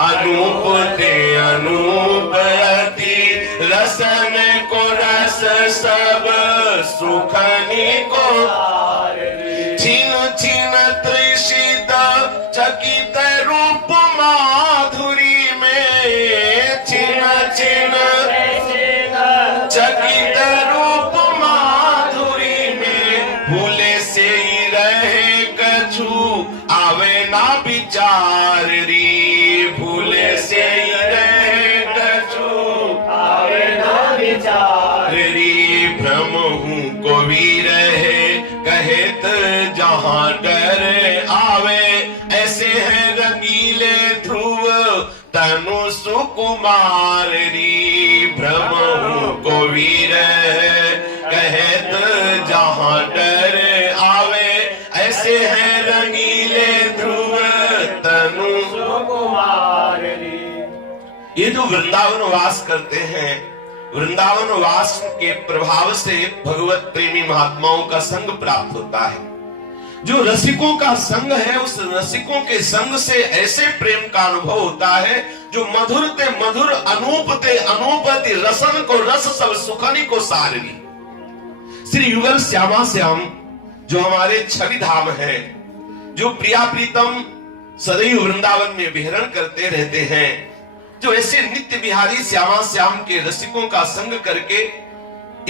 अनूप ते अनूप अति रसन को रस सब सुखनी को छीन छीन त्रिषित चकित रूप माधुरी में छिन छिन चकित रूप माधुरी में भूले से ही रहे कछु आवे ना विचार री भूले से ही रहे कछु आवे ना विचार री भ्रम हूँ को भी रहे कहेत जहाँ डर आवे ऐसे है रंगीले ध्रुव तनु सुकुमार री भ्रम को वीर कहत जहाँ डर आवे ऐसे है रंगीले ध्रुव तनु सुकुमार री। ये जो वृंदावन वास करते हैं वृंदावन वास के प्रभाव से भगवत प्रेमी महात्माओं का संग प्राप्त होता है। जो रसिकों का संग है उस रसिकों के संग से ऐसे प्रेम का अनुभव होता है जो मधुर ते मधुर अनूप ते अनूपति रसन को रस सब सुखनी को सारनी। श्री युगल श्यामा श्याम जो हमारे छवि धाम है जो प्रिया प्रीतम सदैव वृंदावन में विहरण करते रहते हैं जो ऐसे नित्य बिहारी श्यामा श्याम के रसिकों का संग करके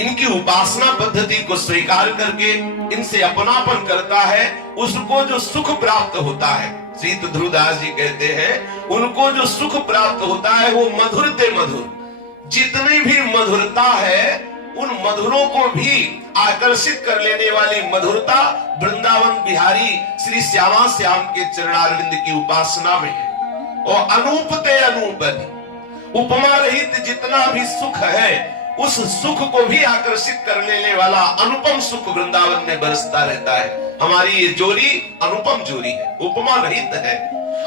इनकी उपासना पद्धति को स्वीकार करके इनसे अपनापन करता है उसको जो सुख प्राप्त होता है। श्री ध्रुवदास जी कहते हैं उनको जो सुख प्राप्त होता है वो मधुर ते मधुर जितनी भी मधुरता है उन मधुरों को भी आकर्षित कर लेने वाली मधुरता वृंदावन बिहारी श्री श्यामा श्याम के चरणारविंद की उपासना में है। और अनूप ते अनूप उपमा रहित जितना भी सुख है उस सुख को भी आकर्षित कर लेने वाला अनुपम सुख वृंदावन में बरसता रहता है। हमारी ये जोड़ी अनुपम जोड़ी है उपमा रहित है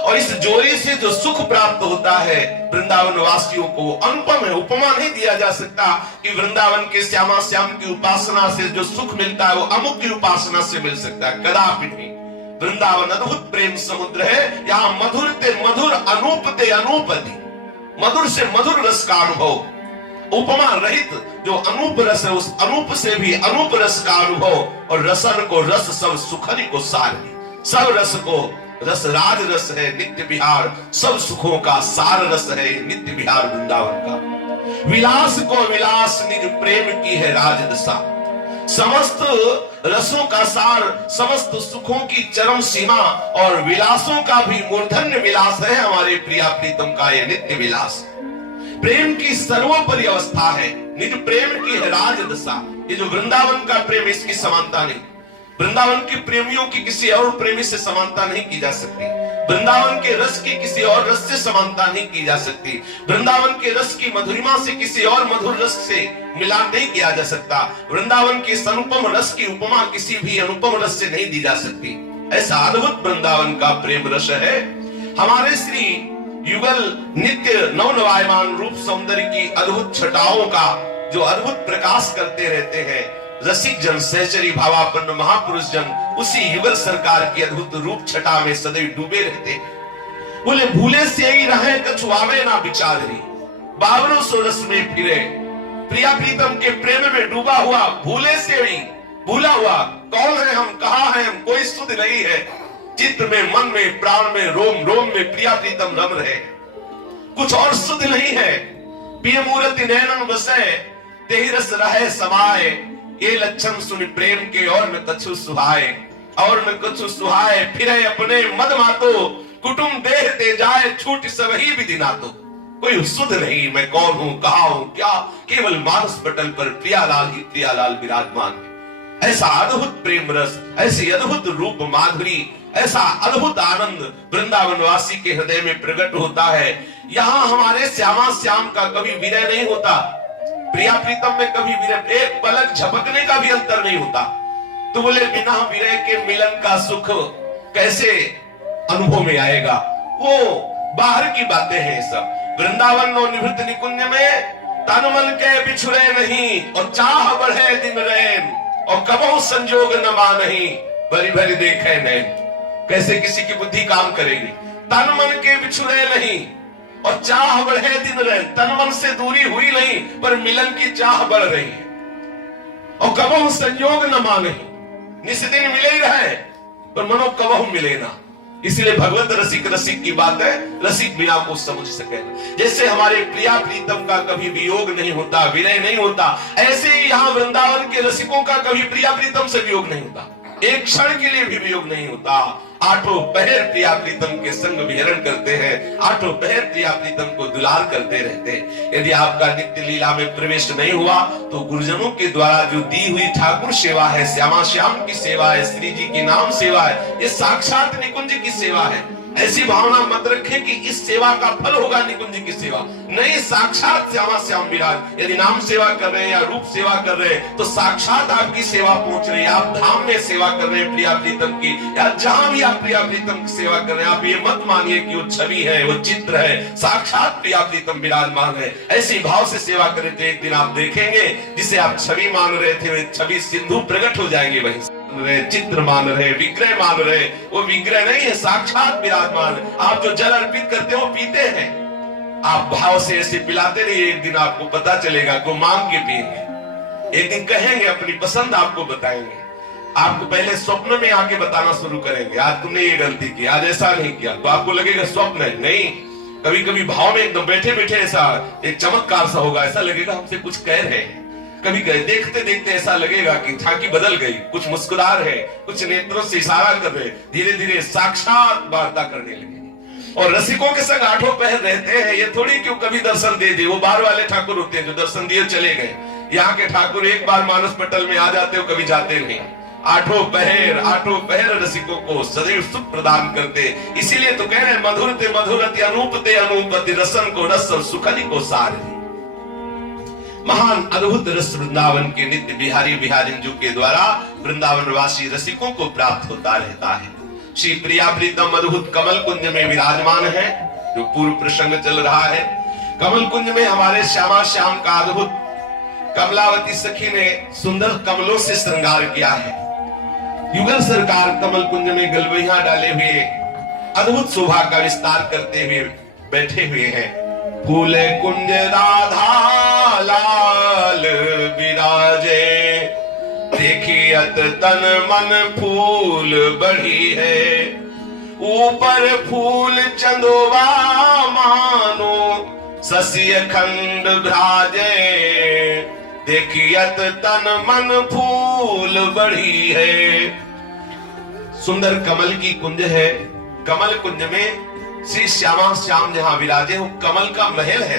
और इस जोड़ी से जो सुख प्राप्त होता है वृंदावन वासियों को अनुपम है उपमा नहीं दिया जा सकता कि वृंदावन के श्यामा श्याम की उपासना से जो सुख मिलता है वो अमुक की उपासना से मिल सकता है कदापि नहीं। वृंदावन अद्भुत प्रेम समुद्र है यहाँ मधुर ते मधुर अनूप ते अनूपति मधुर से मधुर रस का अनुभव उपमा रहित जो अनूप रस है उस अनूप से भी अनूप रस का अनुभव और रसन को रस सब सुखनी को सारनी सब रस को रस राज रस है नित्य विहार सब सुखों का सार रस है नित्य विहार वृंदावन का विलास को विलास निज प्रेम की है राजदशा समस्त रसों का सार समस्त सुखों की चरम सीमा और विलासों का भी मूर्धन्य विलास है हमारे प्रिया प्रीतम का ये नित्य विलास प्रेम की सर्वोपरि अवस्था है निज प्रेम की है राजदशा। ये जो वृंदावन का प्रेम इसकी समानता नहीं वृंदावन के प्रेमियों की किसी और प्रेमी से समानता नहीं की जा सकती वृंदावन के रस की किसी और रस से समानता नहीं की जा सकती वृंदावन के रस की मधुरिमा से किसी और मधुर रस से मिलान नहीं किया जा सकता वृंदावन के अनुपम रस की उपमा किसी भी अनुपम रस से नहीं दी जा सकती। ऐसा अद्भुत वृंदावन का प्रेम रस है। हमारे श्री युगल नित्य नवनवायमान रूप सौंदर्य की अद्भुत छटाओं का जो अद्भुत प्रकाश करते रहते हैं रसिक जन सहचरी भावापन्न महापुरुष जन उसी युगल सरकार की अद्भुत रूप छटा में सदैव डूबे रहते हैं। बोले भूले से ही रहे कछुआवे ना विचारी 5200 रस में फिरे प्रिया प्रीतम के प्रेम में डूबा डूबा हुआ, भूले से भी भूला हुआ, कौन है हम, कहाँ है हम, कोई सुध नहीं है। चित्त में, मन में, प्राण में, रोम रोम में प्रिया प्रीतम रम रहे, कुछ और सुध नहीं है। पिय मूर्ति नैनन बसे, तेहि रस रहे समाये, ये लक्षण सुन प्रेम के और न कछु सुहाए, और न कछु सुहाए। फिर अपने मद मातो, कुटुम देह ते जाए, छूट सबही विधि नातो। कोई सुध नहीं, मैं कौन हूं, कहां हूं, क्या, केवल मानस पटल पर प्रियालाल ही प्रियालाल विराजमान है। ऐसा अद्भुत प्रेम रस, ऐसी अद्भुत रूप माधुरी, ऐसा अद्भुत आनंद वृंदावन वासी के हृदय में प्रकट होता है। यहाँ हमारे श्यामा श्याम का कभी विरह नहीं होता, प्रिया प्रीतम में कभी विरह, एक पलक झपकने का भी अंतर नहीं होता। तो बोले बिना विरह के मिलन का सुख कैसे अनुभव में आएगा? वो बाहर की बातें हैं सब। वृंदावन नो निवृत्त निकुंज में तन मन के बिछुड़े नहीं, और चाह बढ़े दिन रैन, और कबहू संजोग न मानही, भरी भरी देखे नैन। कैसे किसी की बुद्धि काम करेगी? तन मन के बिछुड़े नहीं और चाह बढ़े दिन रैन, तन मन से दूरी हुई नहीं पर मिलन की चाह बढ़ रही है। और कबहू संयोग न मानही, निस्दिन मिले ही रहे पर मनो कबहू मिले ना। इसलिए भगवत रसिक रसिक की बात है, रसिक बिना को समझ सके। जैसे हमारे प्रिया प्रीतम का कभी वियोग नहीं होता, विरह नहीं होता, ऐसे ही यहाँ वृंदावन के रसिकों का कभी प्रिया प्रीतम से वियोग नहीं होता, एक क्षण के लिए भी वियोग नहीं होता। आठों पहर प्रिया प्रीतम के संग विहरण करते हैं, आठों पहर प्रिया प्रीतम को दुलार करते रहते हैं। यदि आपका नित्य लीला में प्रवेश नहीं हुआ तो गुरुजनों के द्वारा जो दी हुई ठाकुर सेवा है, श्यामा श्याम की सेवा है, श्री जी की नाम सेवा है, ये साक्षात निकुंज की सेवा है। ऐसी भावना मत रखें कि इस सेवा का फल होगा निकुंज की सेवा, नहीं, साक्षात श्यामा श्याम विराज। यदि नाम सेवा कर रहे हैं या रूप सेवा कर रहे हैं तो साक्षात आपकी सेवा पहुंच रही है। आप धाम में सेवा कर रहे हैं प्रिया प्रीतम की, या जहां भी आप प्रिया प्रीतम की सेवा कर रहे हैं, आप ये मत मानिए कि वो छवि है, वो चित्र है, साक्षात प्रिया प्रीतम विराजमान है। ऐसी भाव से सेवा करें तो एक दिन आप देखेंगे जिसे आप छवि मान रहे थे, वे छवि सिंधु प्रकट हो जाएंगे। वही चित्र मान रहे, विग्रह मान रहे, वो विग्रह नहीं है, साक्षात विराजमान। आप जो जल अर्पित करते हो पीते हैं, आप भाव से ऐसे पिलाते रहिए, एक दिन आपको पता चलेगा को मांग के पिएंगे, एक दिन कहेंगे, अपनी पसंद आपको बताएंगे। आपको पहले स्वप्न में आके बताना शुरू करेंगे, आज तुमने ये गलती की, आज ऐसा नहीं किया, तो आपको लगेगा स्वप्न है। नहीं, कभी कभी भाव में एकदम बैठे बैठे ऐसा एक चमत्कार सा होगा, ऐसा लगेगा हमसे कुछ कह रहे हैं। कभी कभी देखते देखते ऐसा लगेगा कि झांकी बदल गई, कुछ मुस्कुरा रहे, कुछ नेत्रों से इशारा कर रहे, धीरे धीरे साक्षात वार्ता करने लगे। और रसिकों के संग आठों पहर रहते हैं, ये थोड़ी क्यों कभी दर्शन दे दे, वो बाहर वाले ठाकुर होते हैं जो दर्शन दिए चले गए। यहाँ के ठाकुर एक बार मानस पटल में आ जाते हो, कभी जाते नहीं। आठों पहर रसिकों को सदैव सुख प्रदान करते। इसीलिए तो कह रहे मधुर ते मधुरति अनूप ते अनूपति, रसन को रसन सुखनी को सारथी। महान अद्भुत रस वृंदावन के नित्य बिहारी बिहारिंजू के द्वारा वृंदावन वासी रसिकों को प्राप्त होता रहता है। श्री प्रिया प्रीतम अद्भुत कमल कुंज में विराजमान है, जो पूर्व प्रसंग चल रहा है। कमल कुंज में हमारे श्यामा श्याम का अद्भुत कमलावती सखी ने सुंदर कमलों से श्रृंगार किया है। युगल सरकार कमल कुंज में गलबैया डाले हुए अद्भुत शोभा का विस्तार करते हुए बैठे हुए हैं। फूल कुंज राधा लाल विराजे, देखियत तन मन फूल बढ़ी है। ऊपर फूल चंदोवा मानो, सस्य खंड भ्राजे, देखियत तन मन फूल बढ़ी है। सुंदर कमल की कुंज है। कमल कुंज में श्री श्यामा श्याम जहां विराजे हो, कमल का महल है।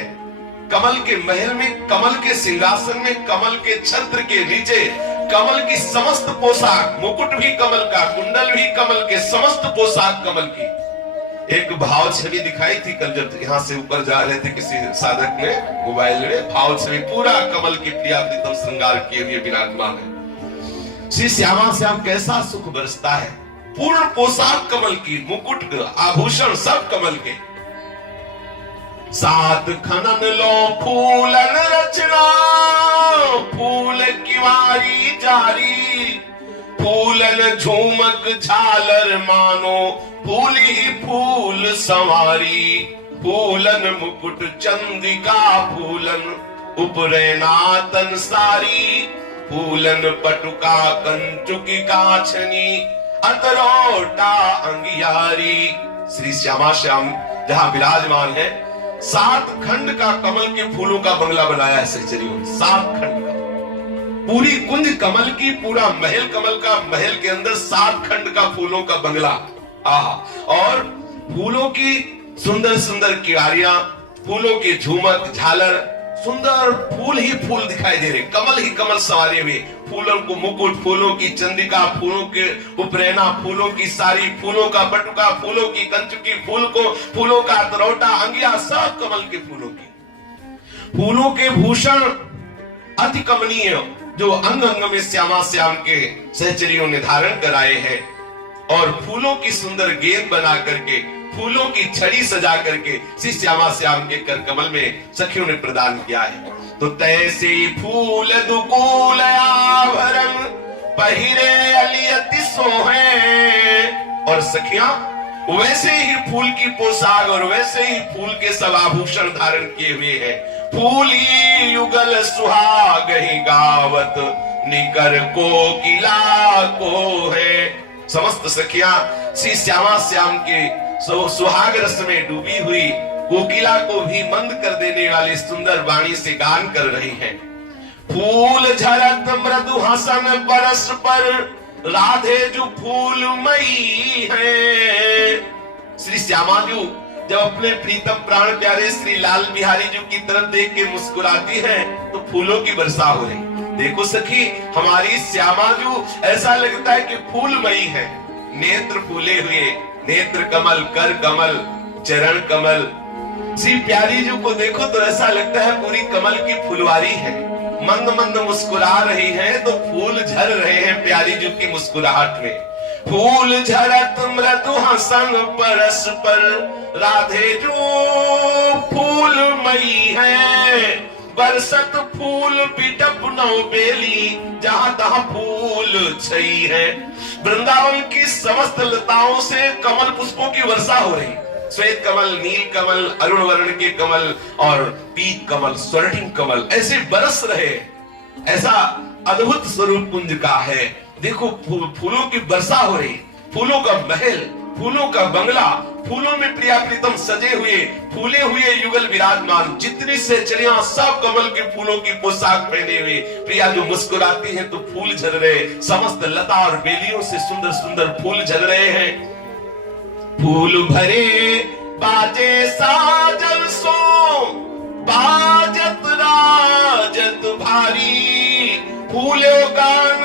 कमल के महल में, कमल के सिंहासन में, कमल के छत्र के नीचे कमल की समस्त पोशाक, मुकुट भी कमल का, कुंडल भी कमल के, समस्त पोशाक कमल की। एक भाव छवि दिखाई थी कल जब यहाँ से ऊपर जा रहे थे किसी साधक ने मोबाइल में, भाव छवि पूरा कमल की प्रिया प्रीतम श्रृंगार किए हुए विराजमान है। श्री श्यामा श्याम कैसा सुख बरसता है, पूर्ण पोशाक कमल की, मुकुट आभूषण सब कमल के। सात खनन लो फूलन रचना, फूल किवारी जारी, फूलन झूमक झालर मानो, फूल ही फूल संवारी। फूलन मुकुट चंद्रिका फूलन, उपरे नातन सारी, फूलन पटुका कंचुकी काछनी अतरोटा अंगियारी। श्री श्यामा श्याम जहां विराजमान है, 7 खंड का कमल के फूलों का बंगला बनाया है सहचरियों ने। 7 खंड का, पूरी कुंज कमल की, पूरा महल कमल का, महल के अंदर 7 खंड का फूलों का बंगला। आहा, और फूलों की सुंदर सुंदर कियारियां, फूलों के झूमक झालर, सुंदर फूल ही फूल दिखाई दे रहे, कमल ही कमल सवारे हुए, फूलों को मुकुट, फूलों की चंद्रिका, फूलों के उपरेना, फूलों की साड़ी, फूलों का बटुका, फूलों की कंचुकी, फूलों का तरोटा अंगिया, सब कमल के फूलों की। फूलों के भूषण अति कमनीय, जो अंग अंग में श्यामा श्याम के सहचरियों ने धारण कराए हैं, और फूलों की सुंदर गेंद बना करके, फूलों की छड़ी सजा करके श्री श्यामा श्याम के कर कमल में सखियों ने प्रदान किया है। तो तैसे फूल दुकूल आभरण पहिरे अलियति सोहे। और सखियां वैसे ही फूल की पोशाक और वैसे ही फूल के सब आभूषण धारण किए हुए हैं। फूली युगल सुहागहि गावत निकर कोकिला को है। समस्त सखियां श्री श्यामा श्याम के सुहाग रस में डूबी हुई कोकिला को भी मंद कर देने वाली सुंदर वाणी से गान कर रही हैं। फूल झरत मृदु हसन बरस पर राधे जो फूल मई है। श्री श्यामा जी जब अपने प्रीतम प्राण प्यारे श्री लाल बिहारी जी की तरफ देख के मुस्कुराती है तो फूलों की वर्षा हो रही। देखो सखी, हमारी श्यामा जी ऐसा लगता है कि फूलमयी है। नेत्र फूले हुए, नेत्र कमल, कर कमल, चरण कमल। श्री प्यारी जी को देखो तो ऐसा लगता है पूरी कमल की फुलवारी है। मंद मंद मुस्कुरा रही है तो फूल झर रहे हैं प्यारी जी की मुस्कुराहट में। फूल झरत मृदु हसन परस पर राधे जो फूलमयी है। बरसत फूल बिटप नौ बेली जहां तहां फूल छई है। वृंदावन की समस्त लताओं से कमल पुष्पों की वर्षा हो रही। श्वेत कमल, नील कमल, अरुण वर्ण के कमल और पीत कमल, स्वर्णिम कमल ऐसे बरस रहे। ऐसा अद्भुत स्वरूप कुंज का है। देखो फूलों की वर्षा हो रही, फूलों का महल, फूलों का बंगला, फूलों में प्रिया प्रीतम सजे हुए, फूले हुए युगल विराजमान। जितनी सहचरियां सब कमल के फूलों की पोशाक पहने हुए। प्रिया जो मुस्कुराती हैं तो फूल झर रहे, समस्त लता और बेलियों से सुंदर सुंदर फूल झर रहे हैं। फूल भरे बाजे साजन सो बाजत राजत भारी। फूलो गान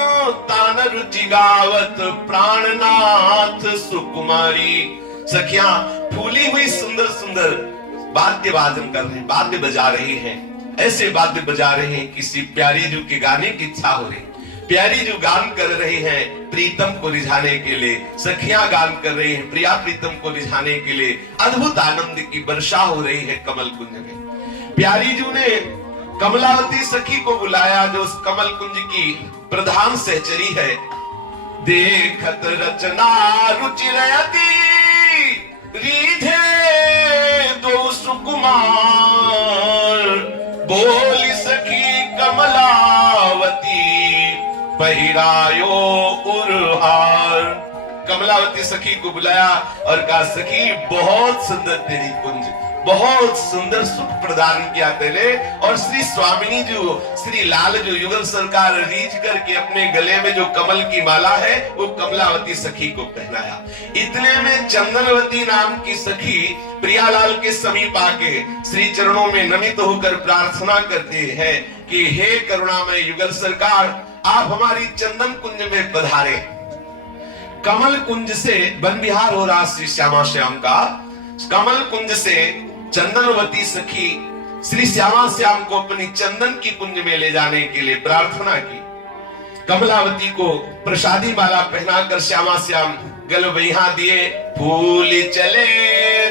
तान रुचि गावत प्राणनाथ सुकुमारी। सखियां फूली हुई सुंदर सुंदर वाद्य वादन कर रही, वाद्य बजा रही हैं। ऐसे वाद्य बजा रहे हैं किसी प्यारी जू के गाने की इच्छा हो रही। प्यारी जो गान कर रही हैं प्रीतम को रिझाने के लिए, सखियां गान कर रही हैं प्रिया प्रीतम को रिझाने के लिए। अद्भुत आनंद की वर्षा हो रही है कमल कुंज में। प्यारी जू ने कमलावती सखी को बुलाया जो उस कमल कुंज की प्रधान सहचरी है। देखत रचना रुचिरयति रीधे दो सुकुमार। बोली सखी कमलावती पहिरायो उरहार। कमलावती सखी को बुलाया और कहा सखी बहुत सुंदर तेरी कुंज, बहुत सुंदर सुख प्रदान किया तेरे। और श्री स्वामिनी जो श्री लाल जो युगल सरकार रीझ करके अपने गले में जो कमल की माला है वो कमलावती सखी को पहनाया। इतने में चंदनवती नाम की सखी प्रियालाल के समीप आके श्री चरणों में नमित होकर प्रार्थना करती है कि हे करुणामय युगल सरकार, आप हमारी चंदन कुंज में पधारे। कमल कुंज से वन विहार हो रहा श्री श्यामा श्याम का। कमल कुंज से चंदनवती सखी श्री श्यामा श्याम को अपनी चंदन की कुंज में ले जाने के लिए प्रार्थना की। कमलावती को प्रसादी माला पहनाकर श्यामा श्याम गलबैया दिए। फूल चले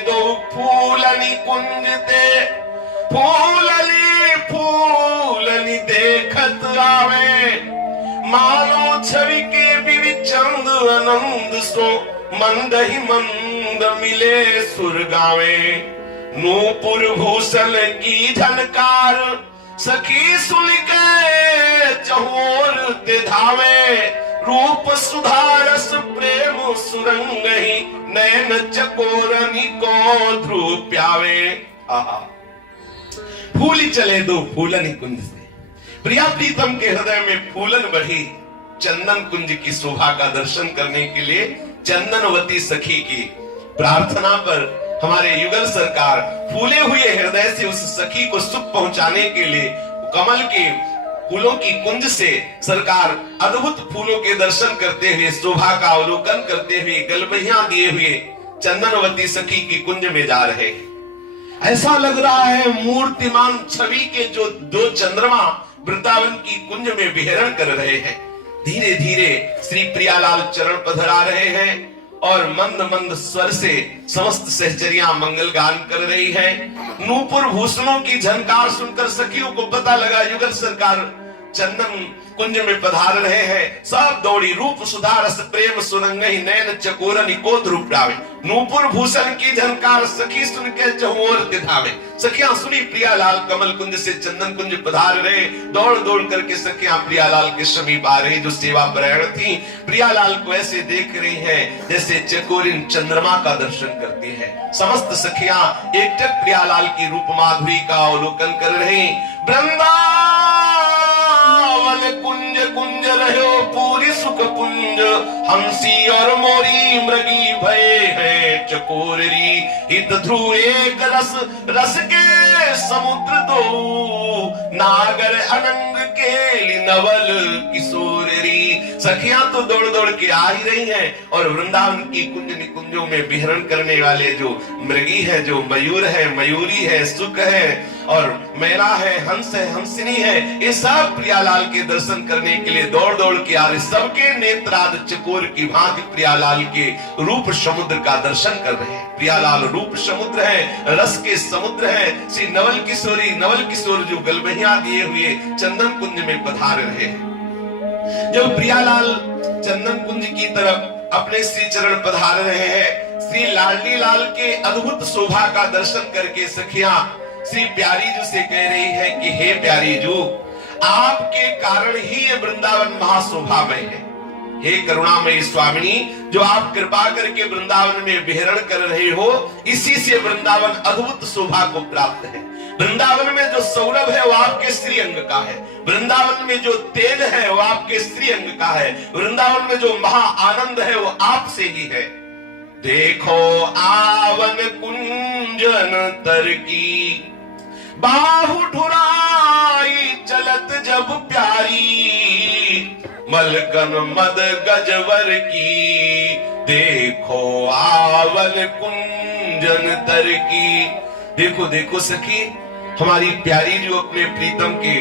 दो फूलनी कुंज ते, फूलनी फूलनी देखत आवे। मानो छवि के विविचंद आनंद सो, मंद ही मंद मिले सुर गावे। नूपुर भूषण की झनकार सखी सुन के चहोर ते धावे, रूप सुधारस प्रेम सुरंग ही, नैन चकोरनी को ध्रुव प्यावे। आहा, फूल चले दो फूलन कुंज से, प्रिया प्रीतम के हृदय में फूलन बढ़ी। चंदन कुंज की शोभा का दर्शन करने के लिए चंदनवती सखी की प्रार्थना पर हमारे युगल सरकार फूले हुए हृदय से उस सखी को सुख पहुंचाने के लिए कमल के फूलों की कुंज से सरकार अद्भुत फूलों के दर्शन करते हुए, शोभा का अवलोकन करते हुए, गलबहियां दिए हुए चंदनवती सखी की कुंज में जा रहे हैं। ऐसा लग रहा है मूर्तिमान छवि के जो दो चंद्रमा वृंदावन की कुंज में विहरण कर रहे हैं। धीरे धीरे श्री प्रियालाल चरण पधरा रहे हैं और मंद मंद स्वर से समस्त सहचरियां मंगल गान कर रही हैं। नूपुर भूषणों की झनकार सुनकर सखियों को पता लगा युगल सरकार चंदन कुंज में पधार रहे हैं। सब दौड़ी, रूप सुधा रस प्रेम सुरंग ही, नैन चकोरनी को ध्रुव प्यावे। नूपुर भूषण की झनकार सखी सुन के चहुओर तिधावे। सखियां सुनी प्रियालाल कमल कुंज से चंदन कुंज पधार रहे। दौड़ दौड़ करके सखियां प्रियालाल के समीप आ रही, जो सेवा परायण थी। प्रियालाल को ऐसे देख रही हैं जैसे चकोरिन चंद्रमा का दर्शन करती है। समस्त सखियां एकटक प्रियालाल की रूप माधुरी का अवलोकन कर रही। कुंज कुंज रहो पूरी सुख पुंज, हंसी और मोरी मृगी भय है चकोरी। हित ध्रुव एक रस, रस के समुद्र दो, नागर अनंग केली नवल किशोरी। सखियां तो दौड़ दौड़ के आ ही रही हैं और वृंदावन की कुंज निकुंजों में विहरण करने वाले जो मृगी है, जो मयूर है, मयूरी है, सुख है और मैना है, हंस है, हंसिनी है, ये सब प्रियालाल के दर्शन करने के लिए दौड़ दौड़ के आ रहे। सबके नेत्राद चकोर की भांति प्रियालाल के रूप समुद्र का दर्शन कर रहे हैं। प्रियालाल रूप समुद्र है, रस के समुद्र है। श्री नवल किशोरी, नवल किशोर जो गलबहियां दिए हुए चंदन कुंज में पधार रहे हैं। जब प्रियालाल चंदन कुंज की तरफ अपने श्री चरण पधार रहे हैं, श्री लाडली लाल के अद्भुत शोभा का दर्शन करके सखियां श्री प्यारी जू से कह रही है कि हे प्यारी जू, आपके कारण ही ये वृंदावन महाशोभामय है। हे करुणामयी स्वामिनी, जो आप कृपा करके वृंदावन में विहरण कर रहे हो, इसी से वृंदावन अद्भुत शोभा को प्राप्त है। वृंदावन में जो सौरभ है वो आपके श्री अंग का है। वृंदावन में जो तेज है वो आपके श्री अंग का है। वृंदावन में जो महा आनंद है वो आपसे ही है। देखो आवन कुंजन तर की, बाहु ठुराई चलत जब प्यारी, मलकन मद गजवर की। देखो आवन कुंजन तर की। देखो देखो सखी, हमारी प्यारी जो अपने प्रीतम के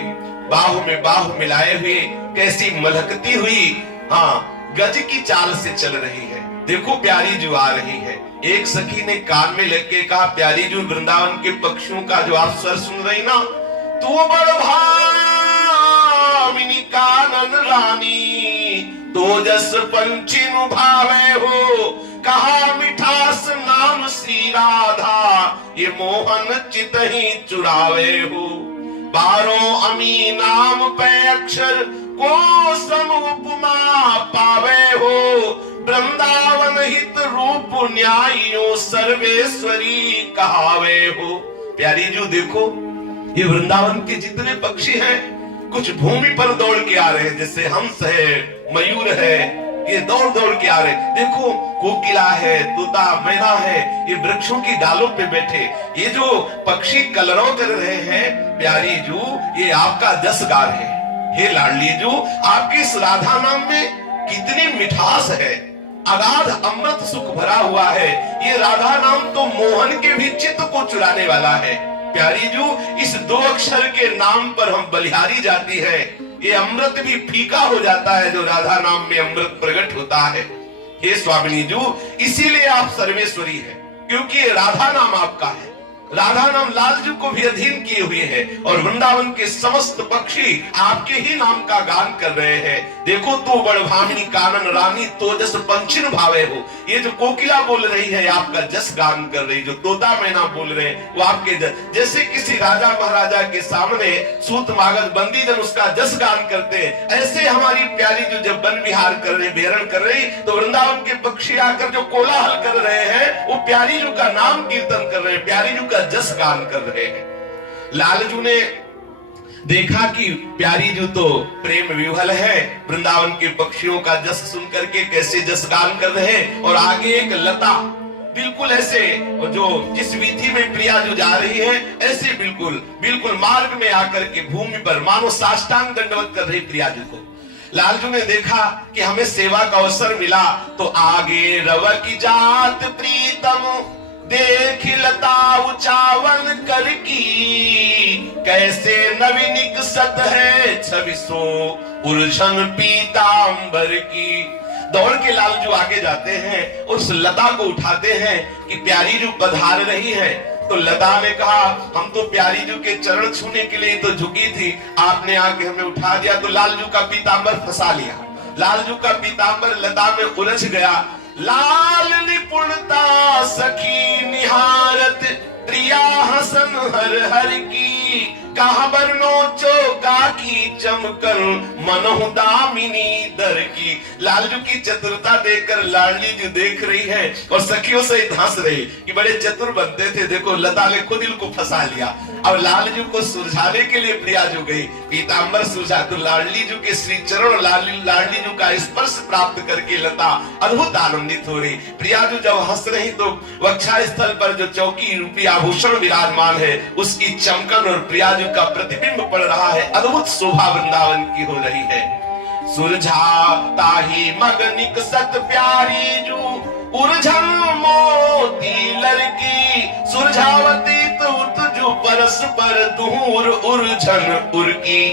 बाहु में बाहु मिलाए हुए कैसी मलकती हुई, हाँ, गज की चाल से चल रही है। देखो प्यारी जो आ रही है। एक सखी ने कान में लग के कहा, प्यारी जो वृंदावन के पक्षियों का जो आप स्वर सुन रही ना, तू बड़ भामिनी कानन रानी, तो जस पंछी नु भावे हो, कहा मिठास नाम श्री राधा, ये मोहन चित ही चुरावे हो। बारों अमी नाम पे अक्षर को सम उपमा पावे हो, वृंदावन हित रूप न्यायो सर्वेश्वरी कहावे हो। प्यारी जो देखो, ये वृंदावन के जितने पक्षी हैं, कुछ भूमि पर दौड़ के आ रहे हैं, जैसे हंस है, मयूर है, ये दौड़ दौड़ के आ रहे। देखो कोकिला है, तोता, मैना है, ये वृक्षों की डालों पे बैठे। ये जो पक्षी कलरव कर रहे हैं, प्यारी जू, ये आपका जस गार है। हे लाडली जू, आपकी इस राधा नाम में कितनी मिठास है, अगाध अमृत सुख भरा हुआ है। ये राधा नाम तो मोहन के भी चित्त को चुराने वाला है। प्यारी जू, इस दो अक्षर के नाम पर हम बलिहारी जाती है, ये अमृत भी फीका हो जाता है जो राधा नाम में अमृत प्रकट होता है। हे स्वामिनी जू, इसीलिए आप सर्वेश्वरी है, क्योंकि ये राधा नाम आपका है। राधा नाम लालजू को भी अधीन किए हुए है और वृंदावन के समस्त पक्षी आपके ही नाम का गान कर रहे हैं। देखो तो बड़भामिनी कानन रानी तो जस पंचिन भावे हो। ये जो कोकिला बोल रही है आपका जस गान कर रही, जो तोता मैना बोल रहे हैं वो आपके जैसे किसी राजा महाराजा के सामने सूत मागध बंदी जन उसका जस गान करते हैं, ऐसे हमारी प्यारी जो जब वन विहार कर रहे, बेहरण कर रही, तो वृंदावन के पक्षी आकर जो कोलाहल कर रहे हैं वो प्यारी जू का नाम कीर्तन कर रहे हैं, प्यारी जू का जस गान कर रहे हैं। लालजू ने देखा कि प्यारी जू तो प्रेम विह्वल है, वृंदावन के पक्षियों का जस सुन करके कैसे जस गान कर रहे हैं। और आगे एक लता बिल्कुल ऐसे जो जिस वीथी में प्रिया जो जा रही है ऐसे बिल्कुल मार्ग में आकर के भूमि पर मानो साष्टांग दंडवत कर रही प्रिया जू को। लालजू ने देखा कि हमें सेवा का अवसर मिला, तो आगे रव की जात प्रीतम देख लता उचावन कर की, कैसे नवीनिक सत है छविसो उलझन पीतांबर की। दौड़ के लालजू आगे जाते हैं, उस लता को उठाते हैं कि प्यारी जू पधार रही है। तो लता ने कहा हम तो प्यारी जू के चरण छूने के लिए तो झुकी थी, आपने आके हमें उठा दिया। तो लालजू का पीतांबर फंसा लिया, लालजू का पीतांबर लता में उलझ गया। लाल निपुणता सखी निहारत प्रिया हसन हर हर की, कहा बरनो चौका की चमकर मनहु दामिनी दर की। लालजू की चतुरता देखकर लाडली जी देख रही है और सखियों से हंस रही कि बड़े चतुर बनते थे, देखो लता ने खुद इनको फंसा लिया। अब लालजू को सुलझाने के लिए प्रिया जू गई, पीतांबर सुलझा, तो लाडली जू के श्री चरण लाडली जू का स्पर्श प्राप्त करके लता अद्भुत आनंदित हो रही। प्रिया जू जब हंस रही तो वक्षा स्थल पर जो चौकी रूपी आभूषण विराजमान है उसकी चमकन और प्रिया जू का प्रतिबिंब पड़ रहा है, अद्भुत शोभा वृंदावन की हो रही है। सुरझाता ही मगनिक सत प्यारी जू उर्झन मोती लड़की, सुरझावती तुरजु परस पर दूर उर्झन उर्की।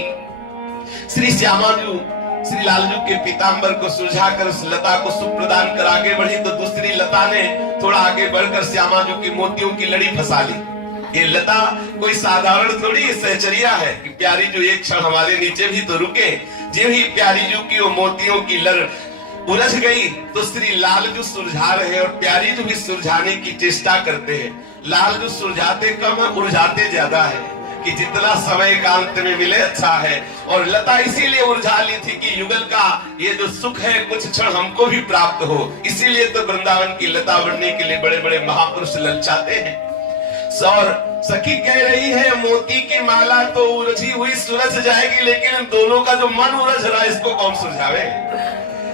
श्री श्यामाजू श्री लालजू के पीतांबर को सुलझाकर उस लता को सुख प्रदान कर आगे बढ़ी, तो दूसरी लता ने थोड़ा आगे बढ़कर श्यामाजू की मोतियों की लड़ी फंसा ली। ये लता कोई साधारण थोड़ी सहचर्या है कि प्यारी जू एक क्षण हमारे नीचे भी तो रुके। जो ही प्यारी जू की वो मोतियों की लड़ उलझ गई तो श्री लालजू सुलझा रहे और प्यारी जू भी सुलझाने की चेष्टा करते हैं। लालजू सुलझाते कम है, उलझाते ज्यादा है कि जितना समय एकांत में मिले अच्छा है। और लता इसीलिए उलझा ली थी कि युगल का ये जो सुख है कुछ क्षण हमको भी प्राप्त हो, इसीलिए तो वृंदावन की लता बनने के लिए बड़े बड़े महापुरुष ललचाते हैं। और सखी कह रही है मोती की माला तो उलझी हुई सुलझ जाएगी, लेकिन दोनों का जो मन उलझ रहा है इसको कौन सुलझावे।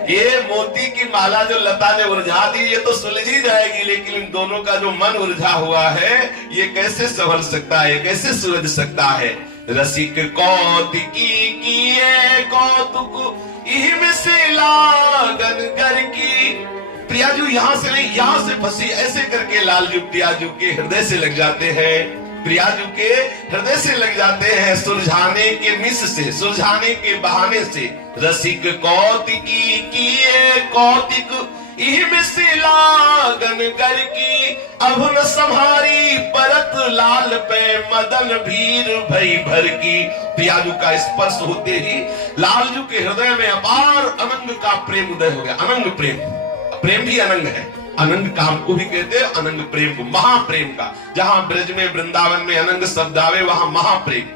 ये मोती की माला जो लता ने उलझा दी ये तो सुलझी जाएगी, लेकिन इन दोनों का जो मन उलझा हुआ है ये कैसे संभल सकता है, कैसे सुलझ सकता है। रसिक कौतिकी किए कौतुक इहिम से लागन कर की। प्रिया जू यहाँ से नहीं यहाँ से फंसी, ऐसे करके लालजू प्रिया जू के हृदय से लग जाते हैं, प्रिया जू के हृदय से लग जाते हैं सुलझाने के मिस से, सुलझाने के बहाने से। रसिक कौतिकी किए कौतिक इहिम से लागन कर की, अब न संहारी परत लाल पे मदन भीर भई भर की। प्रिया जू का स्पर्श होते ही लालजू के हृदय में अपार अनंग का प्रेम उदय हो गया। अनंग प्रेम, प्रेम भी अनंग है, अनंग काम को भी कहते हैं, अनंग प्रेम को, महाप्रेम का। जहां ब्रज में वृंदावन में अनंग शब्द आवे वहां महाप्रेम।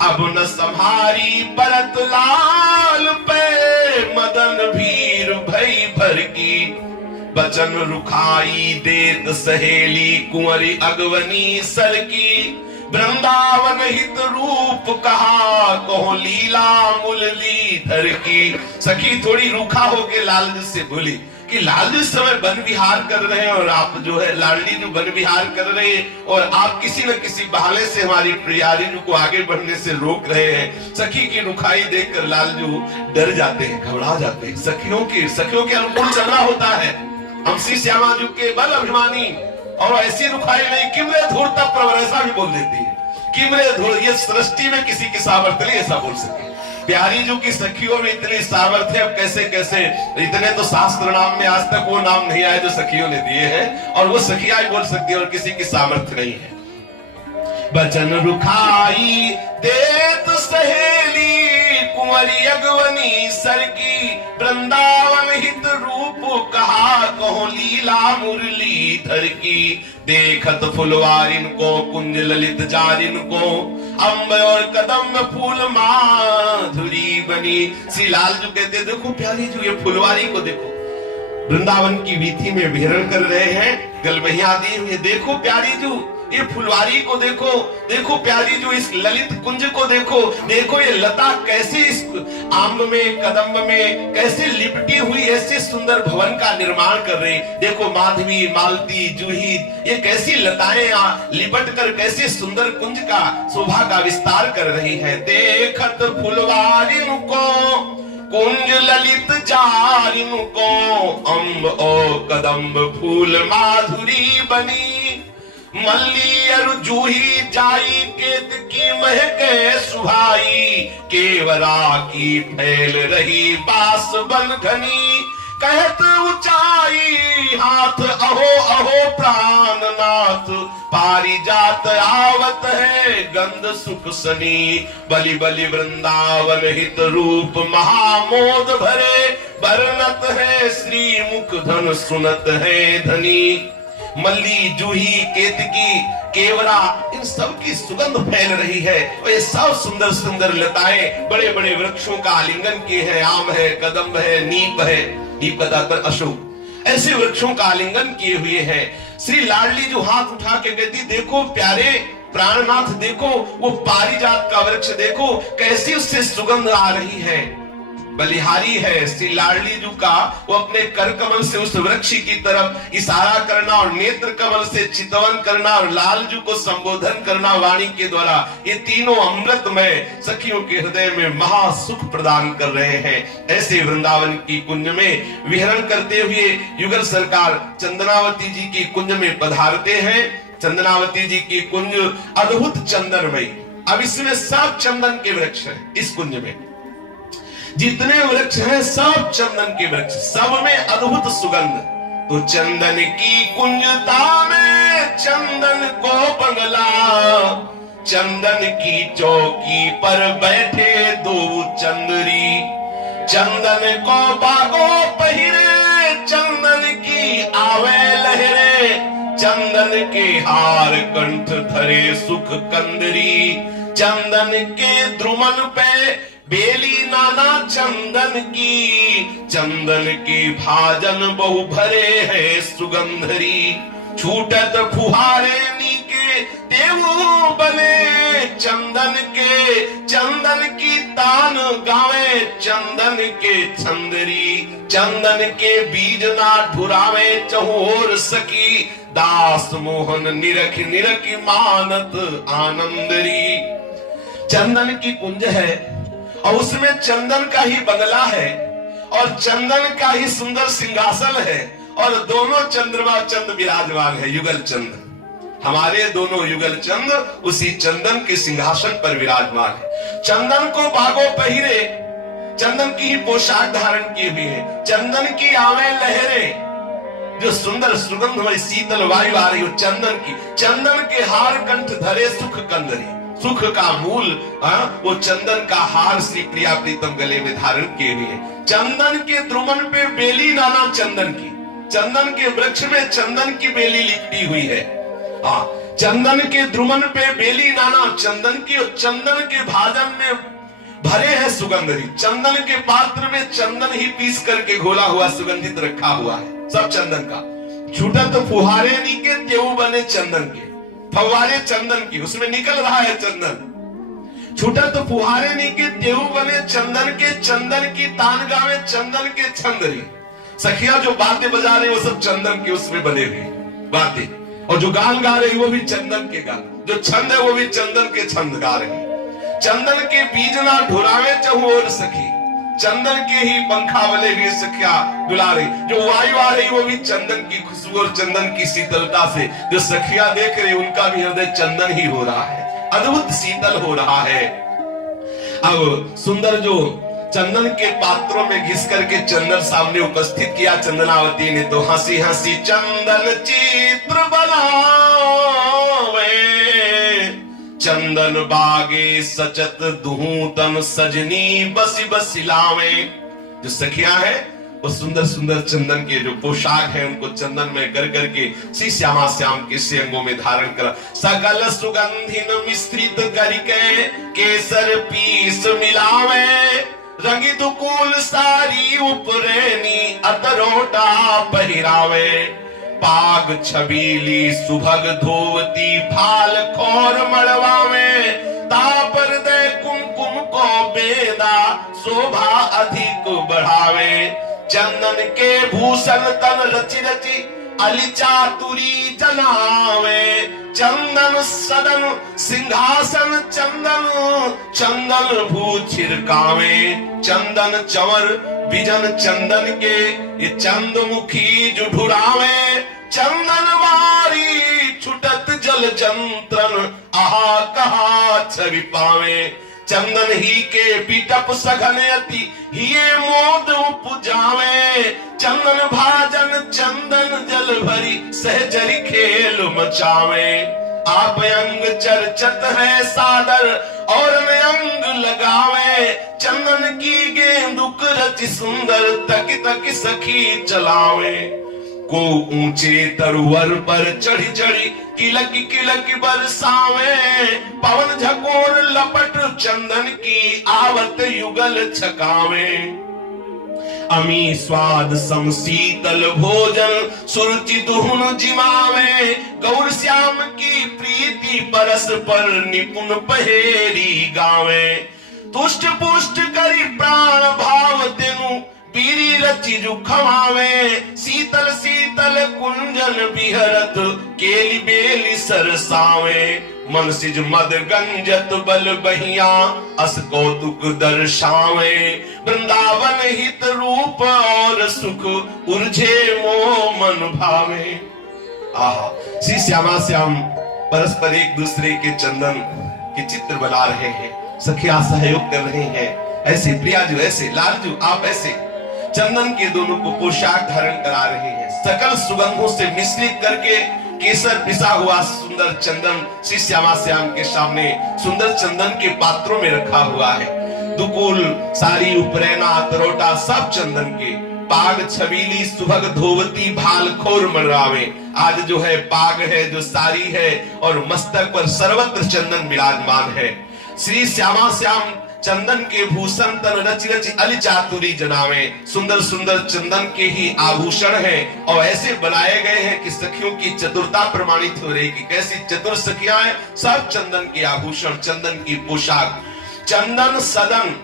अब न संहारी परत लाल पे मदन भीर भई भर की, बचन रुखाई देत सहेली कुंवरी अगवनी सर की। वृंदावन हित रूप कहा कहो लीला मुरली धर की। सखी थोड़ी रूखा होके लालजू से बोली कि लालजू इस समय वन विहार कर रहे हैं और आप जो है लाडली जो वन विहार कर रहे हैं और आप किसी न किसी बहाने से हमारी प्रियारी को आगे बढ़ने से रोक रहे हैं। सखी की रुखाई देखकर लालजू डर जाते हैं, घबरा जाते हैं। सखियों के अनुकूल चलना होता है। हम श्री श्यामाजू के बल अभिमानी और ऐसी रुखाई नहीं, किमरे धूर तक प्रवर ऐसा भी बोल देती है। किमरे धूर, ये सृष्टि में किसी की सामर्थ्य नहीं ऐसा बोल सके। प्यारी जू की सखियों में इतनी सामर्थ्य, अब कैसे कैसे इतने तो शास्त्र नाम में आज तक वो नाम नहीं आए जो सखियों ने दिए हैं, और वो सखियां ही बोल सकती है और किसी की सामर्थ्य नहीं है। बचन रुखाई देत सहेली कुंवरी अगवनी सर की वृंदावन हित रूप कहा कहो लीला मुरली धर की देखत फुलवारिन को कुंज ललित जारिन को अम्ब और कदम फूल माधुरी बनी। श्री लाल जो कहते देखो प्यारी जो ये फुलवारी को देखो, वृंदावन की वीथी में विहरण कर रहे हैं, गलबहिया दी हुई, देखो प्यारी जो ये फुलवारी को देखो, देखो प्यारी जो इस ललित कुंज को देखो, देखो ये लता कैसे इस आम्ब में कदम्ब में कैसे लिपटी हुई ऐसे सुंदर भवन का निर्माण कर रही। देखो माधवी मालती जूही ये कैसी लताएं लिपट कर कैसे सुंदर कुंज का शोभा का विस्तार कर रही है। देखत फुलवारी को कुंज ललित जारिन को अम्ब ओ कदम्ब फूल माधुरी बनी। मल्ली अरु जूही जाई केत की महके सुहाई केवरा की फैल रही बास बन घनी। कहत ऊंचाई हाथ अहो अहो प्राणनाथ पारिजात आवत है गंध सुख सनी। बलि बलि वृंदावन हित रूप महामोद भरे बरनत है श्री मुख धन सुनत है धनी। मल्ली जूही केतकी केवरा इन सब की सुगंध फैल रही है और ये सब सुंदर सुंदर लताएं बड़े बड़े वृक्षों का आलिंगन किए हैं। आम है कदम्ब है नीप है, नीप का तात्पर्य अशोक, ऐसे वृक्षों का आलिंगन किए हुए हैं। श्री लाडली जो हाथ उठा के कहती देखो प्यारे प्राणनाथ देखो वो पारिजात का वृक्ष देखो कैसी उससे सुगंध आ रही है। बलिहारी है श्री लाडली जी का, वो अपने कर कमल से उस वृक्ष की तरफ इशारा करना और नेत्र कमल से चितवन करना और लाल जी को संबोधन करना वाणी के द्वारा, ये तीनों अमृतमय सखियों के हृदय में महासुख प्रदान कर रहे हैं। ऐसे वृंदावन की कुंज में विहरण करते हुए युगल सरकार चंदनावती जी की कुंज में पधारते हैं। चंदनावती जी की कुंज अद्भुत चंदनमयी, अब इसमें सब चंदन के वृक्ष हैं। इस कुंज में जितने वृक्ष हैं सब चंदन के वृक्ष, सब में अद्भुत सुगंध। तो चंदन की कुंजता में चंदन को बंगला, चंदन की चौकी पर बैठे दो चंदरी। चंदन को बागो पहिरे चंदन की आवे लहरे, चंदन के हार कंठ धरे सुख कंदरी। चंदन के द्रुमन पे बेली नाना चंदन की, चंदन की भाजन बहु भरे है सुगंधरी। छूटत फुहारे नीके देवो बने चंदन के, चंदन की तान गावे चंदन के छंदरी। चंदन के बीज ना ढुरावे चहोर सकी, दास मोहन निरख निरख मानत आनंदरी। चंदन की कुंज है और उसमें चंदन का ही बंगला है और चंदन का ही सुंदर सिंहासन है और दोनों चंद्रमा चंद विराजमान है। युगल चंद, हमारे दोनों युगल चंद उसी चंदन के सिंहासन पर विराजमान है। चंदन को बागो पहिरे, चंदन की ही पोशाक धारण किए हुए है। चंदन की आवे लहरें, जो सुंदर सुगंधमय शीतल वायु आ रही हो चंदन की। चंदन के हार कंठ धरे सुख कंदरी, सुख का मूल वो चंदन का हार श्री प्रिया प्रीतम गले में धारण किए हुए हैं। चंदन के द्रुमन पे बेली नाना चंदन की, चंदन के वृक्ष में चंदन की बेली लिपटी हुई है। चंदन के द्रुमन पे बेली नाना चंदन की, और चंदन के भाजन में भरे हैं सुगंधरी। चंदन के पात्र में चंदन ही पीस करके घोला हुआ सुगंधित रखा हुआ है सब चंदन का। छूटत फुहारे नीके तेऊ बने चंदन के, फव्वारे चंदन की, उसमें निकल रहा है चंदन। छूटत फुहारे नीके तेऊ बने चंदन के, चंदन की तान गावे चंदन के छंदरी। सखिया जो बातें बजा रहे वो सब चंदन के उसमें बने हुए बातें, और जो गान गा रही वो भी चंदन के गान, जो छंद है वो भी चंदन के छंद गा रहे। चंदन के बीज ना ढुरावे चहुओर सखी, चंदन के ही पंखा वाले भी सखिया दुला रही। जो वायु आ रही वो भी चंदन की खुशबू और चंदन की शीतलता से, जो सखिया देख रही उनका भी हृदय चंदन ही हो रहा है, अद्भुत शीतल हो रहा है। अब सुंदर जो चंदन के पात्रों में घिस करके चंदन सामने उपस्थित किया चंदनावती ने, तो हंसी हंसी चंदन चित्र बनावे चंदन बागे सचत दुहू तन सजनी बसी बसी लावे। जो सखियां है वो सुंदर सुंदर चंदन के जो पोशाक है उनको चंदन में कर करके श्री श्यामा श्याम के अंगों में धारण कर सकल सुगंधिन मिश्रित करके केसर पीस मिलावे। रंगी दुकुल सारी उपरेनी अतरोटा पहिरावे। पाग छबीली सुभग धोवती फाल खोर मड़वावे। तापर दे कुमकुम को बेदा शोभा अधिक बढ़ावे। चंदन के भूषण तन रचि रचि अली चातुरी जनावे। चंदन सदन सिंहासन चंदन चंदन भू छिड़कावे। चंदन चवर बिजन चंदन के ये चंदमुखी जुढ़ुरावे। चंदन वारी छुटत जल जंत्रन आहा कहा छवि पावे। चंदन ही के पीटप सघन अति हिये मोद उपजावे। चंदन भाजन चंदन जल भरी सहजरी खेल मचावे। आप अंग चर्चत है सादर और अंग लगावे। चंदन की गेंदुक रचि सुंदर तक तक सखी चलावे। को ऊंचे तरुवर पर चढ़ी चढ़ी किलक बरसावे। पवन झकोर लपट चंदन की आवत युगल छकावे। अमी स्वाद सम शीतल भोजन सुरुचि दुहुन जिमावे। गौर श्याम की प्रीति परस पर निपुण पहेरी गावे। तुष्ट पुष्ट करी प्राण भाव तेनु पीरी रचि जुखमावे। शीतल शीतल कुंजन बिहरत केली बेली सरसावे। मन सिज मद गंजत बल बहिया अस कौतुक दर्शावे। वृंदावन हित रूप और सुख उर्झे मोह मन भावे। आहा, श्री श्यामा श्याम परस्पर एक दूसरे के चंदन के चित्र बना रहे हैं। सखियां सहयोग कर रहे हैं। ऐसे प्रियाजू ऐसे लालजू आप ऐसे चंदन के दोनों को पोशाक धारण करा रहे हैं। सकल सुगंधों से मिश्रित करके केसर पिसा हुआ सुंदर चंदन श्री श्यामा श्याम के सामने सुंदर चंदन के पात्रों में रखा हुआ है। दुकुल सारी उपरैना तरोटा सब चंदन के। पाग छबीली सुभग धोवती भाल खोर मड़रावे। आज जो है पाग है जो सारी है और मस्तक पर सर्वत्र चंदन विराजमान है। श्री श्यामा श्याम चंदन के भूषण तन रचि रचि अली चातुरी जनावे। सुंदर सुंदर चंदन के ही आभूषण हैं और ऐसे बनाए गए हैं कि सखियों की चतुरता प्रमाणित हो रही कि कैसी चतुर सखियां हैं। सब चंदन के आभूषण चंदन की पोशाक। चंदन सदन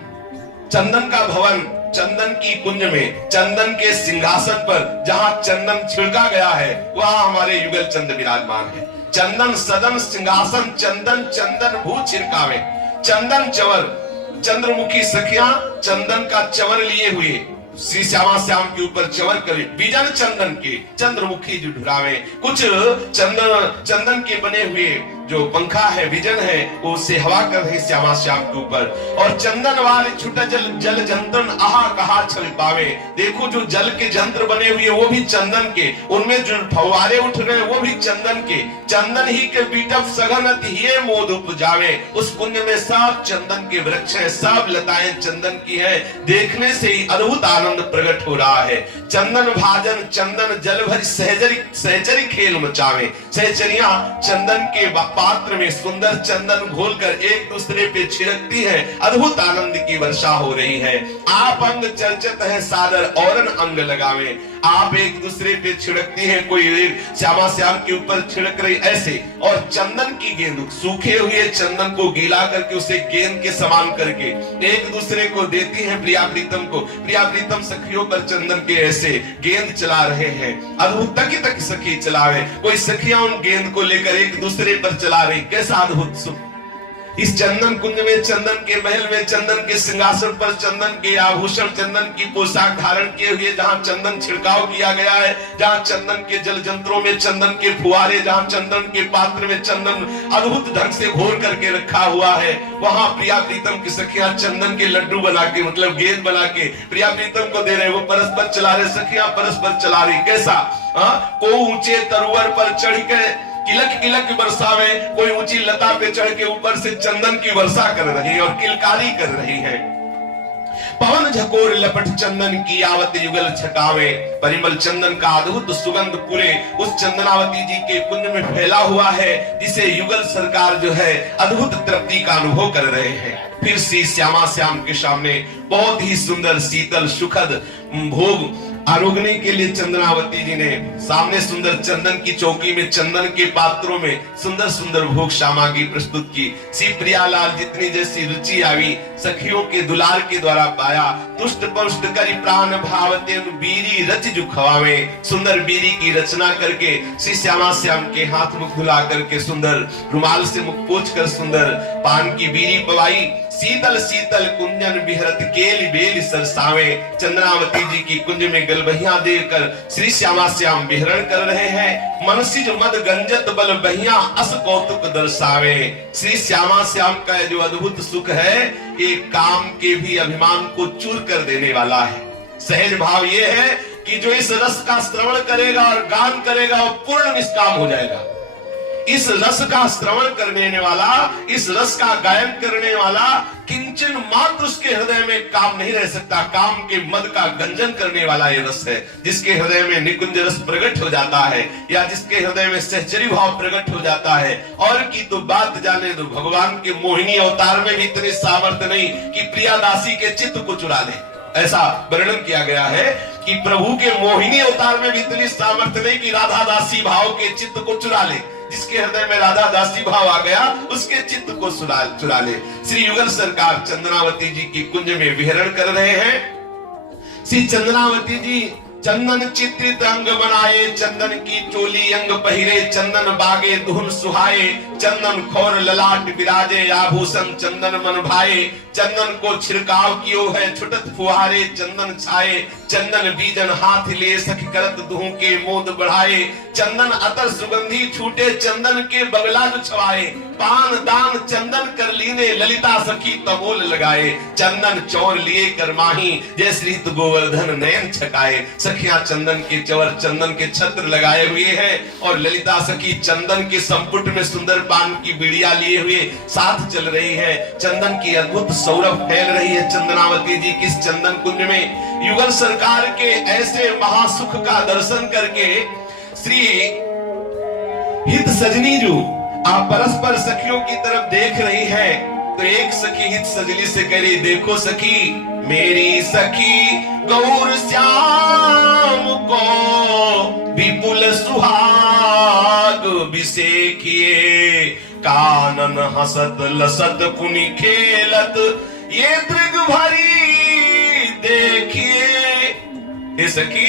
चंदन का भवन चंदन की कुंज में चंदन के सिंहासन पर जहां चंदन छिड़का गया है वहां हमारे युगल चंद्र विराजमान है। चंदन सदन सिंहासन चंदन चंदन भू छिड़कावे। चंदन चवर चंद्रमुखी सखियां चंदन का चवर लिए हुए श्री श्यामा श्याम के ऊपर चवर करे। बीजन चंदन के चंद्रमुखी जुढ़ावे। कुछ चंदन के बने हुए जो पंखा है विजन है वो उससे हवा कर रहे श्यामा श्याम के ऊपर। और चंदन वाले छुटा जल जंतन आहा कहा छल पावे। देखो जो जल के जंत्र बने हुए वो भी चंदन के। उनमें जो फव्वारे उठ रहे वो भी चंदन के। चंदन ही के बीटप सघन हिये मोद उपजावे। उस कुंज में सब चंदन के वृक्ष है। सब लताएं चंदन की है। देखने से ही अद्भुत आनंद प्रकट हो रहा है। चंदन भाजन चंदन जल भरी सहचरी खेल मचावे। सहचरियां चंदन के पात्र में सुंदर चंदन घोलकर एक दूसरे पे छिड़कती है। अद्भुत आनंद की वर्षा हो रही है। आप अंग चर्चित है सादर और अंग लगावे। आप एक दूसरे पे छिड़कती है। कोई एक श्यामा श्याम के ऊपर छिड़क रही ऐसे। और चंदन की गेंद सूखे हुए चंदन को गीला करके उसे गेंद के समान करके एक दूसरे को देती है प्रिया प्रीतम को। प्रिया प्रीतम सखियों पर चंदन के ऐसे गेंद चला रहे हैं। अद्भुत तक सखी चलावे। कोई सखियां उन गेंद को लेकर एक दूसरे पर चला रही। कैसा अद्भुत सुख। इस चंदन कुंज में चंदन के महल में चंदन के सिंहासन पर चंदन के आभूषण चंदन की पोशाक धारण किए हुए जहां चंदन छिड़काव किया गया है। जहां चंदन के जल जंत्रों में चंदन के फुहारे जहां चंदन के पात्र में चंदन अद्भुत ढंग से घोर करके रखा हुआ है। वहां प्रिया प्रीतम की सखियां चंदन के लड्डू बना के मतलब गेंद बना के प्रिया प्रीतम को दे रहे। वो परस्पर चला रहे। सखियां परस्पर चला रही। कैसा को ऊंचे तरुवर पर चढ़ के किलक किलक बरसावे, कोई ऊंची लता पे चढ़ के ऊपर से चंदन की वर्षा कर रही है और किलकारी कर रही है। पवन झकोर लपट चंदन की आवत युगल छटावे, परिमल चंदन का अद्भुत सुगंध पूरे उस चंदनावती जी के कुंज में फैला हुआ है, जिसे युगल सरकार जो है अद्भुत तृप्ति का अनुभव कर रहे हैं। फिर श्री श्यामा श्याम के सामने बहुत ही सुंदर शीतल सुखद भोग आरोगने के लिए चंदनावती जी ने सामने सुंदर चंदन की चौकी में चंदन के पात्रों में सुंदर सुंदर भोग सामग्री प्रस्तुत की। श्री प्रियालाल जितनी जैसी रुचि आई सखियों के दुलार के द्वारा पाया, तुष्ट पुष्ट करी प्राण भावते बीरी रच जो खवावे, सुंदर बीरी की रचना करके श्री श्यामा श्याम के हाथ मुख धुला करके सुंदर रुमाल से मुख पोंछ कर सुंदर पान की बीरी पवाई। शीतल शीतल कुंजन बिहरत केली बेली सरसावे, चंद्रावती जी की कुंज में गलबहिया देकर श्री श्यामा श्याम बिहरण कर रहे हैं। मनसिज मद गंजत बल बहिया अस कौतुक दर्शावे। श्री श्यामा श्याम का जो अद्भुत सुख है ये काम के भी अभिमान को चूर कर देने वाला है। सहज भाव ये है कि जो इस रस का श्रवण करेगा और गान करेगा वो पूर्ण निष्काम हो जाएगा। इस रस का श्रवण करने वाला, इस रस का गायन करने वाला किंचन मात्र उसके हृदय में काम नहीं रह सकता। काम के मद का गंजन करने वाला ये रस है, जिसके हृदय में निकुंज रस प्रकट हो जाता है या जिसके हृदय में सहचरी भाव प्रकट हो जाता है। और की तो बात जाने दो, भगवान के मोहिनी अवतार में भी इतनी सामर्थ्य नहीं कि प्रिया दासी के चित्त को चुरा ले। ऐसा वर्णन किया गया है कि प्रभु के मोहिनी अवतार में भी इतनी सामर्थ्य नहीं कि राधा दासी भाव के चित्त को चुरा ले। जिसके हृदय में राधा दासी भाव आ गया उसके चित्त को चुरा ले। श्री युगल सरकार चंदनावती जी की कुंज में विहरण कर रहे हैं। श्री चंदनावती जी चंदन चित्रित अंग बनाए, चंदन की चोली अंग पहिरे, चंदन बागे धुन सुहाए, चंदन खोर ललाट विराजे, आभूषण चंदन मन भाए, चंदन को छिड़काव कियो है छुटत फुहारे, चंदन छाए चंदन बीजन हाथ ले सखी करत दुहु के मोद बढ़ाए, चंदन अतर सुगंधी छूटे चंदन के बगला जो छवाए, पान दान चंदन कर लीने ललिता सखी तमोल लगाए, चंदन चौर लिए कर माही जय श्री गोवर्धन नयन छकाए। सखियां चंदन के चवर चंदन के छत्र लगाए हुए हैं और ललिता सखी चंदन के संपुट में सुंदर पान की बीड़िया लिए हुए साथ चल रही है। चंदन की अद्भुत सौरभ फैल रही है चंदनावती जी की चंदन कुंज में। युगल सरकार के ऐसे महासुख का दर्शन करके श्री हित सजनी जो आप परस्पर सखियों की तरफ देख रही है तो एक सखी हित सजनी से कह रही, देखो सखी मेरी सखी गौर श्याम को विपुल सुहाग विसेखिए, कानन हसत लसत पुनि खेलत ये दृग भरी देखिए। हे सखी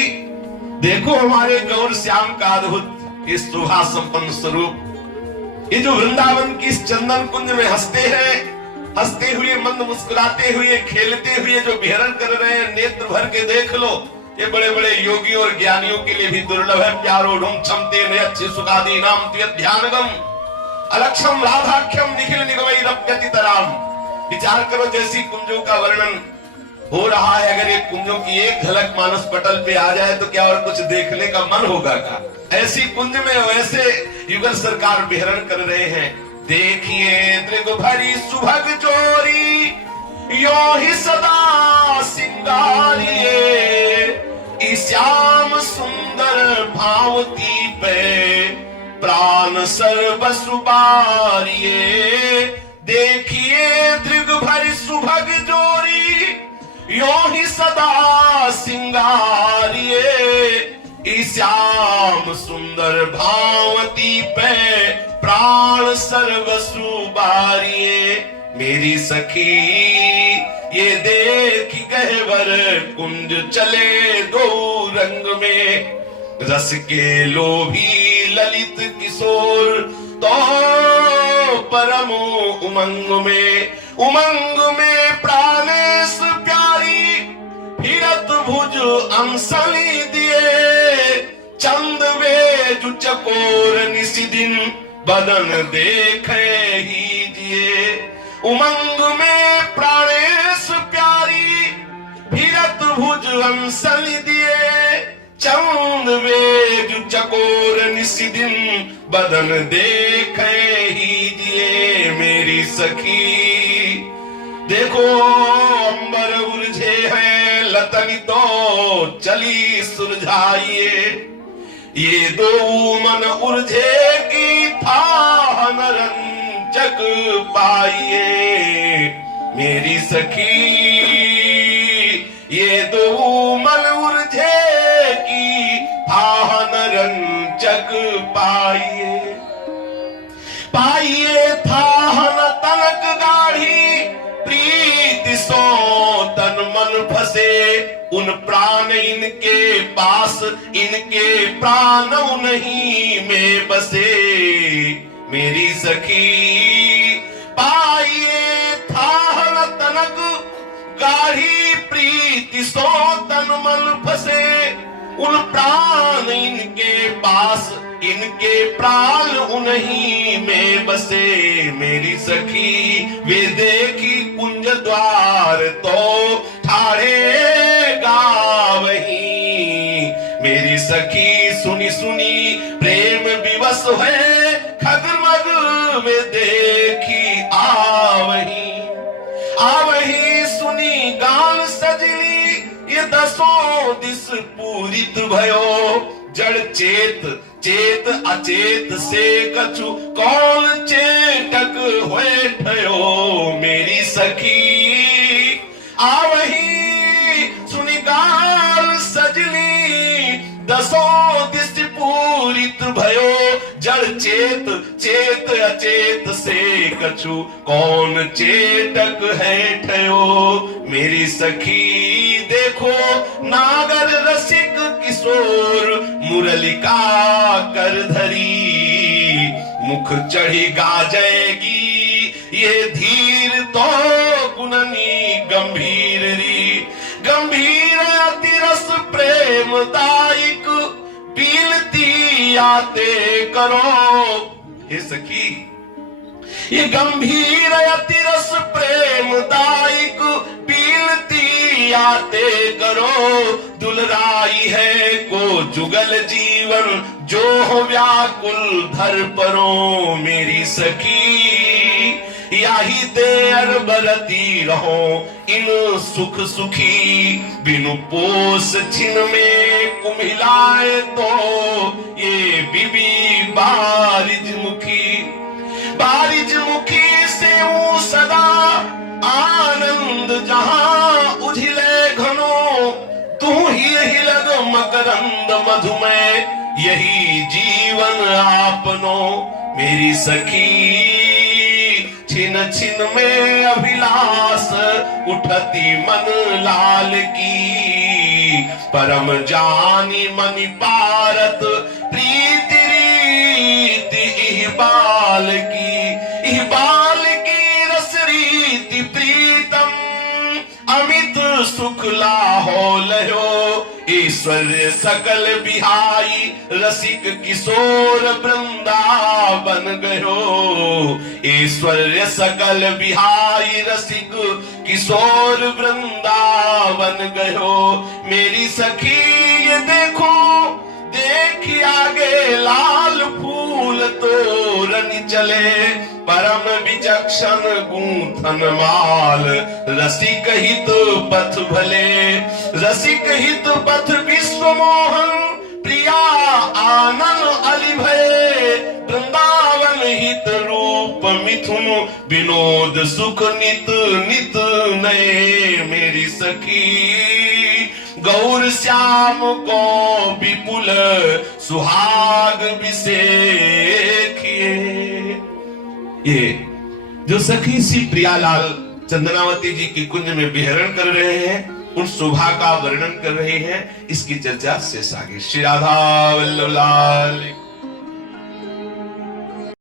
देखो हमारे गौर श्याम का अद्भुत इस सुहा संपन्न स्वरूप। ये जो वृंदावन की इस चंदन कुंज में हंसते हैं, हंसते हुए मंद मुस्कुराते हुए खेलते हुए जो विहरण कर रहे हैं, नेत्र भर के देख लो। ये बड़े बड़े योगियों और ज्ञानियों के लिए भी दुर्लभ है। प्यारो ढूंढ क्षमते नयच्छि सुखादी नाम ध्यानगम अलक्षम राधाख्यम निखिल निगमई रप्यतितराम। विचार करो जैसी कुंजों का वर्णन हो रहा है, अगर ये कुंजों की एक झलक मानस पटल पे आ जाए तो क्या और कुछ देखने का मन होगा का? ऐसी कुंज में वैसे युगल सरकार विहरण कर रहे हैं। देखिए दृग भरी सुभग चोरी यो ही सदा सिंगारिए, श्याम सुंदर भावती पे प्राण सर्वसु बारिए। देखिए दृग भरी सुभग जोरी यो ही सदा सिंगारिए, श्याम सुंदर भावती पे प्राण सर्वसु बारिए। मेरी सखी ये देख गहवर कुंज चले दो रंग में, रस के लोभी ललित किशोर तो परम उमंग में प्राणेश प्यारी फिरत भुज अंसली दिए, चंद वे जु चकोर निशिदिन बदन देखे ही जिए। उमंग में प्राणेश प्यारी फिरत भुज अंसली दिए, चंद वे जु चकोर निशिदिन बदन देखे ही जिए मेरी सखी। देखो अंबर उलझे हैं लतनी तो चली सुलझाइए, ये दो मन उलझे की था नरंजक पाइए मेरी सखी। ये दो मन उलझे की था नरंजक पाइए। पाइए था न तनक गाढ़ी प्रीति सो तन मन फसे, उन प्राण इनके पास इनके प्राण नहीं में बसे मेरी सखी। पाइए था न तनक गाढ़ी प्रीति सो तन मन फसे, उन प्राण इनके पास इनके प्राण उन्हीं में बसे मेरी सखी। वे देखी कुंज द्वार तो ठाड़े गावही मेरी सखी। सुनी सुनी प्रेम विवश है खगमग वे देखी आवही। आवही सुनी गान सजनी ये दसों दिस पूरित भयो। जड़ चेत चेत अचेत से कछु कौन चेतक होए ठयो मेरी सखी। आवही सुनी गान सजनी दसों दिस पूरित भयो। जड़ चेत चेत अचेत से कछु कौन चेतक है ठयो मेरी सखी। देखो नागर रसिक किशोर मुरलिका कर धरी, मुख चढ़ी गाजेगी ये धीर तो गुननी गंभीर री। गंभीर अतिरस प्रेमदायक पीलती आते करो हे सखी। ये गंभीर अतिरस प्रेमदायक पीलती आते करो। दुलराई है को जुगल जीवन जो हो व्याकुल धर परो मेरी सखी। याही देर बरती रहो इन सुख सुखी, बिनु पोस छिन में कुमिलाए तो ये बीबी बारिज मुखी। बारिज मुखी से सदा आनंद जहां उझिले घनो, तू ही लग मकरंद मधुमय यही जीवन आपनो मेरी सखी। छिन छिन में अभिलाष उठती मन लाल की, परम जानी मनि पारत प्रीति रीति इहबाल की। इहबाल की रस रीति प्रीतम अमित सुख लाहो लयो। ईश्वर सकल बिहाई रसिक किशोर वृंदावन गयो। ईश्वर सकल बिहाई रसिक किशोर वृंदावन गयो मेरी सखी। ये देखो देखी आगे लाल फूल तोरन चले, परम विचक्षण गूंथन माल रसिक हित पथ भले। रसिक हित पथ विश्व मोहन प्रिया आनंद अली भय। वृंदावन हित रूप मिथुन विनोद सुख नित नित नए मेरी सखी। गौर श्याम को विपुल सुहाग विसेखिए। ये जो सखी श्री प्रियालाल चंदनावती जी की कुंज में विहरण कर रहे हैं, उन शोभा का वर्णन कर रहे हैं, इसकी चर्चा शेष आगे। श्री राधा वल्लभ लाल।